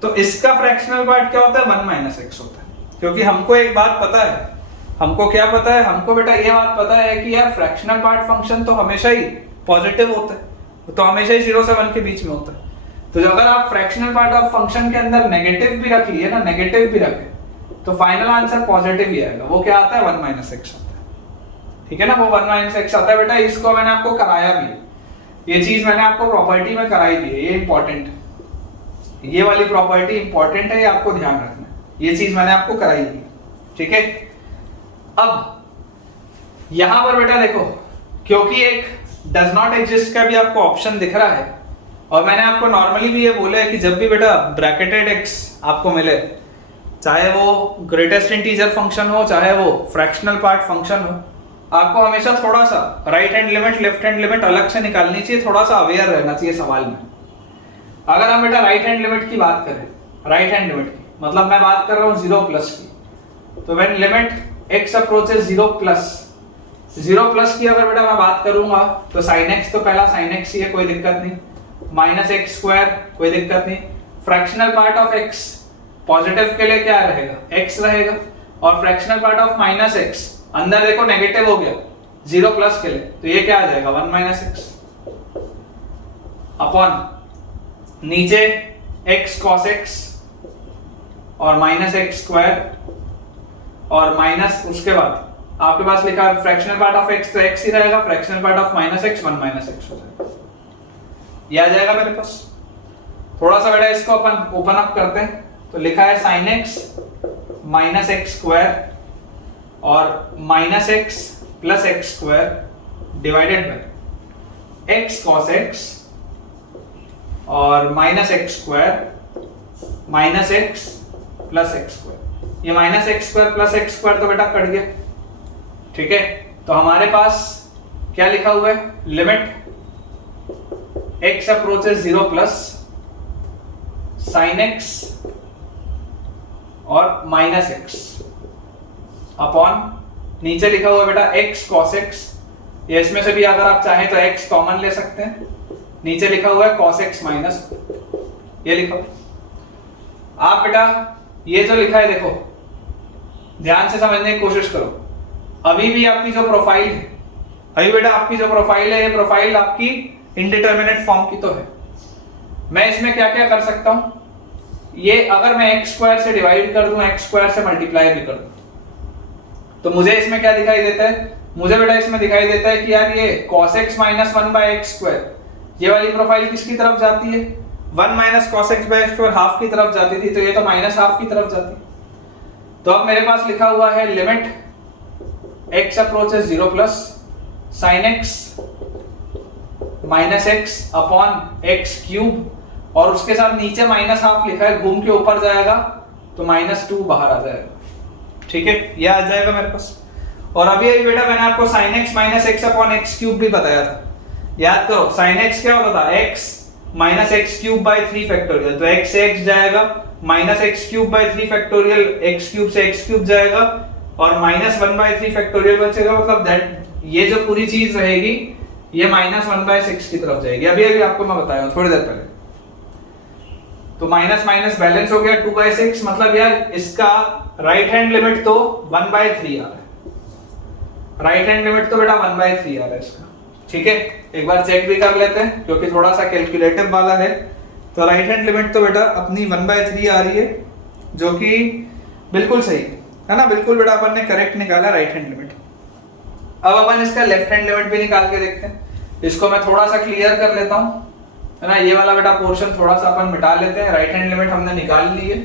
तो इसका फ्रैक्शनल पार्ट क्या होता है, 1 - x होता है। क्योंकि हमको एक बात पता है, हमको क्या पता है, हमको बेटा ये बात पता है कि यार फ्रैक्शनल पार्ट फंक्शन तो हमेशा ही पॉजिटिव होता है, तो हमेशा ही 0 से 1 के बीच में होता है। तो अगर आप फ्रैक्शनल पार्ट ऑफ फंक्शन के अंदर नेगेटिव भी रख लिए ना, नेगेटिव भी रखे, तो फाइनल आंसर पॉजिटिव ही आएगा। वो क्या आता है, 1 - x आता है। ठीक है ना, वो 1 - x आता है बेटा। इसको मैंने आपको कराया भी, ये चीज मैंने आपको प्रॉपर्टी में कराई भी है, ये इंपॉर्टेंट है, ये वाली प्रॉपर्टी इंपॉर्टेंट है, ये आपको ध्यान रखना है, ये चीज मैंने आपको कराई भी। ठीक है, अब यहां पर बेटा देखो, क्योंकि एक डज नॉट एग्जिस्ट का भी आपको ऑप्शन दिख रहा है, और मैंने आपको नॉर्मली भी ये बोला है कि जब भी बेटा ब्रैकेटेड x आपको मिले, चाहे वो ग्रेटेस्ट इंटीजर फंक्शन हो, चाहे वो फ्रैक्शनल पार्ट फंक्शन हो, आपको हमेशा थोड़ा सा right hand limit, left hand limit अलग से निकालनी चाहिए, थोड़ा सा अवेयर रहना चाहिए सवाल में। अगर हम बेटा राइट हैंड लिमिट की बात करें, राइट हैंड लिमिट की मतलब मैं बात कर रहा हूं 0 प्लस की, तो when limit x approaches 0 plus की अगर बेटा मैं बात करूंगा, तो sin x तो पहला sin x ही है, कोई दिक्कत नहीं, -x² कोई दिक्कत नहीं, fractional part of x positive के लिए क्या रहेगा, x रहेगा, और फ्रैक्शनल पार्ट ऑफ -x अंदर देखो नेगेटिव हो गया 0 प्लस के लिए, तो ये क्या आ जाएगा, 1 - x अपॉन नीचे x cos x और -x² और माइनस, उसके बाद आपके पास लिखा है फ्रैक्शनल पार्ट ऑफ x, तो x ही रहेगा, fractional part of -x 1 - x हो जाएगा, ये आ जाएगा मेरे पास। थोड़ा सा बेटा इसको अपन ओपन अप करते हैं, तो लिखा है sin x -x² और -x + x² divided by x cos x और -x² -x + x²। ये -x² + x² तो बेटा कट गया। ठीक है, तो हमारे पास क्या लिखा हुआ है, limit x approaches 0 plus sin x और -x अपॉन नीचे लिखा हुआ है बेटा x cos x, ये इसमें से भी अगर आप चाहें तो x कॉमन ले सकते हैं, नीचे लिखा हुआ है cos x माइनस, ये लिखा आप बेटा, ये जो लिखा है देखो ध्यान से समझने की कोशिश करो। अभी भी आपकी जो प्रोफाइल है, अभी बेटा आपकी जो प्रोफाइल है, ये प्रोफाइल आपकी इंडिटरमिनेट फॉर्म की तो है। मैं इसमें क्या क्या कर सकता हूं, ये अगर मैं x² से डिवाइड कर दूं, x² से मल्टीप्लाई भी कर दूं, तो मुझे इसमें क्या दिखाई देता है, मुझे बेटा इसमें दिखाई देता है कि यार ये cos x - 1/x², ये वाली प्रोफाइल किसकी तरफ जाती है, 1 - cos x/x² हाफ की तरफ जाती थी, तो ये तो -½ की तरफ जाती है। तो अब मेरे पास लिखा हुआ है limit x approaches 0 plus sin x -x upon x³ और उसके साथ नीचे -½ लिखा है, घूम के ऊपर जाएगा तो -2 बाहर आ जाएगा। ठीक है, ये आ जाएगा मेरे पास। और अभी अभी बेटा मैंने आपको sin x -x upon x³ भी बताया था, याद करो sin x क्या होता था, x -x³/3 फैक्टोरियल, तो x से x जाएगा, -x³/3 फैक्टोरियल, x³ से x³ जाएगा और -1/3 फैक्टोरियल बचेगा, मतलब दैट ये जो पूरी चीज रहेगी ये -1/6 की तरफ जाएगी। अभी अभी आपको मैं बताया थोड़ी देर पहले, तो माइनस माइनस बैलेंस हो गया 2/6, मतलब यार इसका राइट हैंड लिमिट तो 1/3 आ रहा है, राइट हैंड लिमिट तो बेटा 1/3 आ रहा है इसका। ठीक है, एक बार चेक भी कर लेते हैं क्योंकि थोड़ा सा कैलकुलेटिव वाला है। तो राइट हैंड लिमिट तो बेटा अपनी 1/3 आ रही है, जो कि बिल्कुल सही है ना, बिल्कुल बेटा अपन ने करेक्ट निकाला राइट हैंड लिमिट। अब अपन इसका लेफ्ट हैंड लिमिट भी निकाल के देखते हैं, इसको मैं थोड़ा सा क्लियर कर लेता हूं, है ना, ये वाला बेटा पोर्शन थोड़ा सा अपन मिटा लेते हैं। राइट हैंड लिमिट हमने निकाल ली है,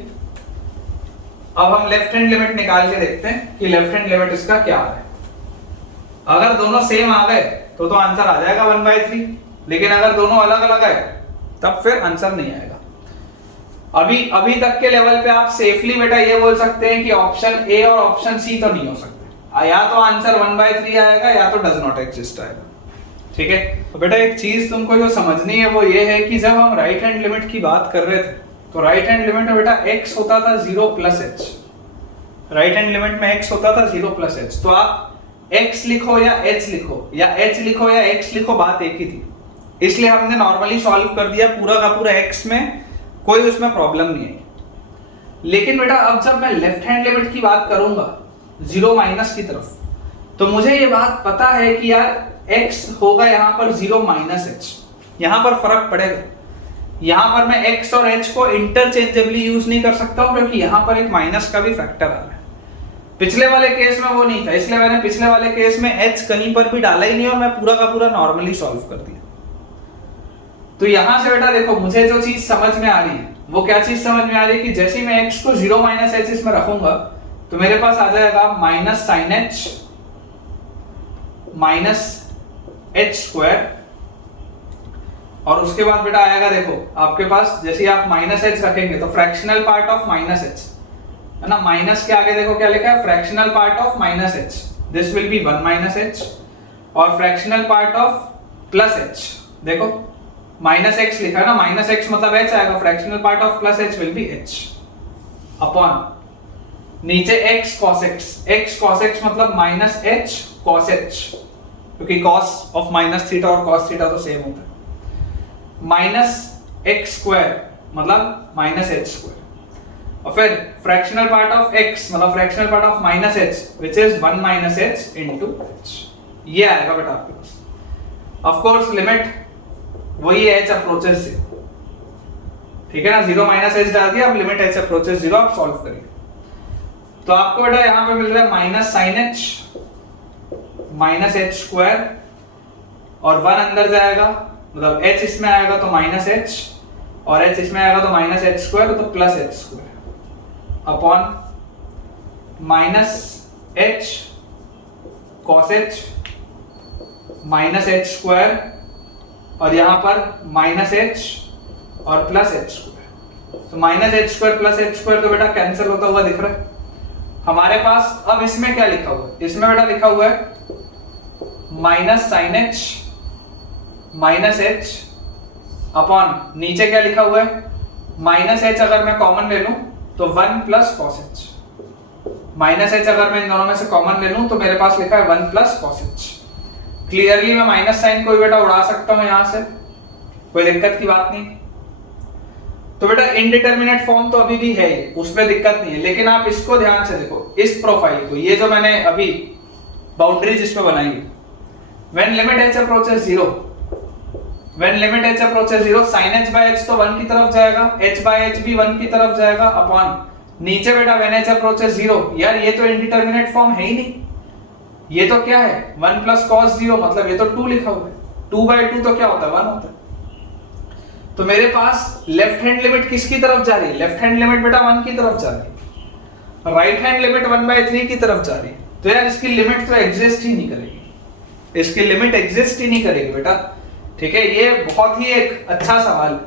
अब हम लेफ्ट हैंड लिमिट निकाल के देखते हैं कि लेफ्ट हैंड लिमिट इसका क्या है। अगर दोनों सेम आ गए तो आंसर आ जाएगा 1/3, लेकिन अगर दोनों अलग अलग आए तब फिर आंसर नहीं आएगा। अभी तक के लेवल पे आप सेफली बेटा ये बोल सकते हैं कि ऑप्शन ए और ऑप्शन सी तो नहीं हो सकते, या तो आंसर 1/3 आएगा या तो डज नॉट एग्जिस्ट आएगा। ठीक है, तो बेटा एक चीज तुमको जो समझनी है वो ये है कि जब हम राइट हैंड लिमिट की बात कर रहे थे तो राइट हैंड लिमिट में बेटा x होता था 0 plus h, right hand limit में x होता था 0 प्लस h। तो आप x लिखो या h लिखो या h लिखो या x लिखो, बात एक ही थी, इसलिए हमने नॉर्मली सॉल्व कर दिया पूरा का पूरा x में, कोई उसमें प्रॉब्लम नहीं है। लेकिन बेटा अब जब मैं लेफ्ट हैंड लिमिट की बात करूंगा 0 माइनस की तरफ, तो मुझे ये बात पता है कि यार x होगा यहाँ पर 0 माइनस h, यहाँ पर फर्क पड़ेगा। यहाँ पर मैं x और h को इंटरचेंजेबली यूज नहीं कर सकता हूँ, क्योंकि यहाँ पर एक माइनस का भी फैक्टर आ रहा है। पिछले वाले केस में वो नहीं था, इसलिए मैंने पिछले वाले केस में h कहीं पर भी डाला ही नहीं और मैं पूरा का पूरा नॉर्मली सॉल्व कर दिया। तो यहां से बेटा देखो, मुझे जो चीज समझ में आ रही है वो क्या चीज समझ में आ रही है कि जैसे मैं x को 0 माइनस h इसमें रखूंगा तो मेरे पास आ जाएगा minus sign h minus h square, और उसके बाद बेटा आएगा देखो आपके पास, जैसे आप माइनस h रखेंगे तो fractional part of minus h है ना, माइनस के आगे देखो क्या लिखा है, fractional part of minus h, this will be 1 minus h, और fractional part of plus h, देखो माइनस x लिखा है ना, माइनस x मतलब h आएगा, fractional part of plus h will be h upon नीचे x cos x मतलब minus h cos h, क्योंकि cos ऑफ माइनस थीटा और cos थीटा तो सेम होता है, माइनस x स्क्वायर मतलब माइनस h स्क्वायर, और फिर फ्रैक्शनल पार्ट ऑफ x मतलब fractional part of minus h which is 1 minus h into h, ये आएगा बेटा आपके पास। ऑफ कोर्स लिमिट वही h अप्रोचेस 0, ठीक है ना, 0 माइनस h डाल दिया, अब लिमिट h अप्रोचेस 0 आप सॉल्व करिए। तो आपको बेटा यहां पे मिल रहा है minus sign h minus h square, और 1 अंदर जाएगा मतलब h इसमें आएगा तो माइनस h, और h इसमें आएगा तो माइनस h स्क्वायर, तो plus h square upon minus h cos h minus h square, और यहां पर माइनस h और प्लस h स्क्वायर, तो minus h square plus h square तो बेटा कैंसिल होता हुआ दिख रहा है हमारे पास। अब इसमें क्या लिखा हुआ है, इसमें बेटा लिखा हुआ है minus sign h minus h upon नीचे क्या लिखा हुआ है, माइनस h अगर मैं कॉमन ले लूं तो 1 plus cos h, minus h अगर मैं इन दोनों में से कॉमन ले लूं तो मेरे पास लिखा है 1 प्लस cos h। क्लियरली मैं माइनस साइन को बेटा उड़ा सकता हूं यहां से, कोई दिक्कत की बात नहीं। तो बेटा इनडिटरमिनेट फॉर्म तो अभी भी है, उसमें दिक्कत नहीं है, लेकिन आप इसको ध्यान से देखो, इस प्रोफाइल को, ये जो मैंने अभी बाउंड्रीज इसमें बनाई है, when limit h approaches 0, when limit h approaches 0 sin h by h तो 1 की तरफ जाएगा, h by h भी 1 की तरफ जाएगा अपॉन नीचे बेटा व्हेन h अप्रोचेस 0, यार ये तो इनडिटरमिनेट फॉर्म है ही नहीं, ये तो क्या है 1 प्लस cos 0 मतलब ये तो 2 लिखा हुआ है, 2 by 2 तो क्या होता है 1 होता है। तो मेरे पास लेफ्ट हैंड लिमिट किसकी तरफ जा रही है, लेफ्ट हैंड लिमिट बेटा 1 की तरफ जा रही है, राइट हैंड लिमिट 1 by 3 की तरफ जा रही है, तो यार इसकी लिमिट तो एग्जिस्ट ही नहीं करेगी, इसकी लिमिट एग्जिस्ट ही नहीं करेगी बेटा, ठीक है। ये बहुत ही एक अच्छा सवाल है,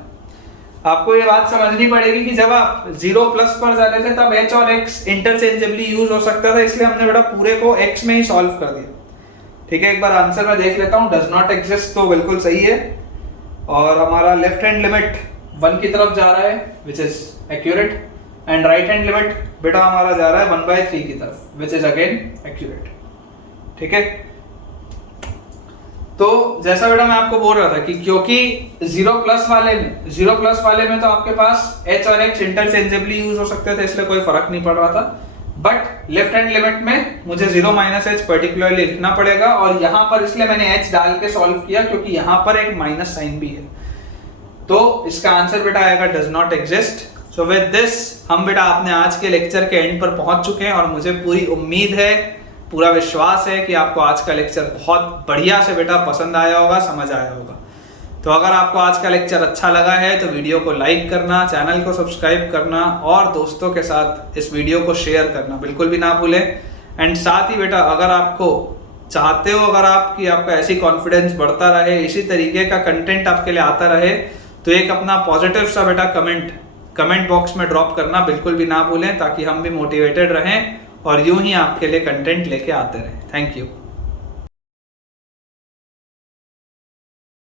आपको ये बात समझनी पड़ेगी कि जब आप 0 प्लस पर जा रहे थे तब h और x इंटरचेंजेबली यूज हो सकता था, इसलिए हमने बेटा पूरे को x में ही सॉल्व कर दिया, ठीक है। एक बार आंसर मैं देख लेता हूं, डज नॉट एग्जिस्ट तो बिल्कुल सही है, और हमारा लेफ्ट हैंड लिमिट 1 की तरफ जा रहा है which is accurate, and right hand limit बेटा हमारा जा रहा है 1 by 3 की तरफ विच इज अगेन एक्यूरेट, ठीक है। तो जैसा बेटा मैं आपको बोल रहा था कि क्योंकि 0 प्लस वाले में तो आपके पास h और x इंटरचेंजेबली यूज हो सकते थे, इसलिए कोई फर्क नहीं पड़ रहा था, बट लेफ्ट हैंड लिमिट में मुझे 0 माइनस h पर्टिकुलरली लिखना पड़ेगा, और यहां पर इसलिए मैंने h डाल के सॉल्व किया क्योंकि यहां पर एक माइनस साइन भी है, तो इसका आंसर बेटा आएगा does not exist. So with this हम बेटा अपने आज के लेक्चर के एंड पर पहुंच चुके हैं, और मुझे पूरी उम्मीद है, पूरा विश्वास है कि आपको आज का लेक्चर बहुत बढ़िया से बेटा पसंद आया होगा, समझ आया होगा। तो अगर आपको आज का लेक्चर अच्छा लगा है तो वीडियो को लाइक करना, चैनल को सब्सक्राइब करना, और दोस्तों के साथ इस वीडियो को शेयर करना बिल्कुल भी ना भूलें। एंड साथ ही बेटा अगर आपको चाहते हो, अगर आपका ऐसी कॉन्फिडेंस बढ़ता रहे, इसी तरीके का कंटेंट आपके लिए आता रहे, तो एक अपना पॉजिटिव सा बेटा कमेंट बॉक्स में ड्रॉप करना बिल्कुल भी ना भूलें, ताकि हम भी मोटिवेटेड रहें और यूं ही आपके लिए कंटेंट लेके आते रहें। Thank you.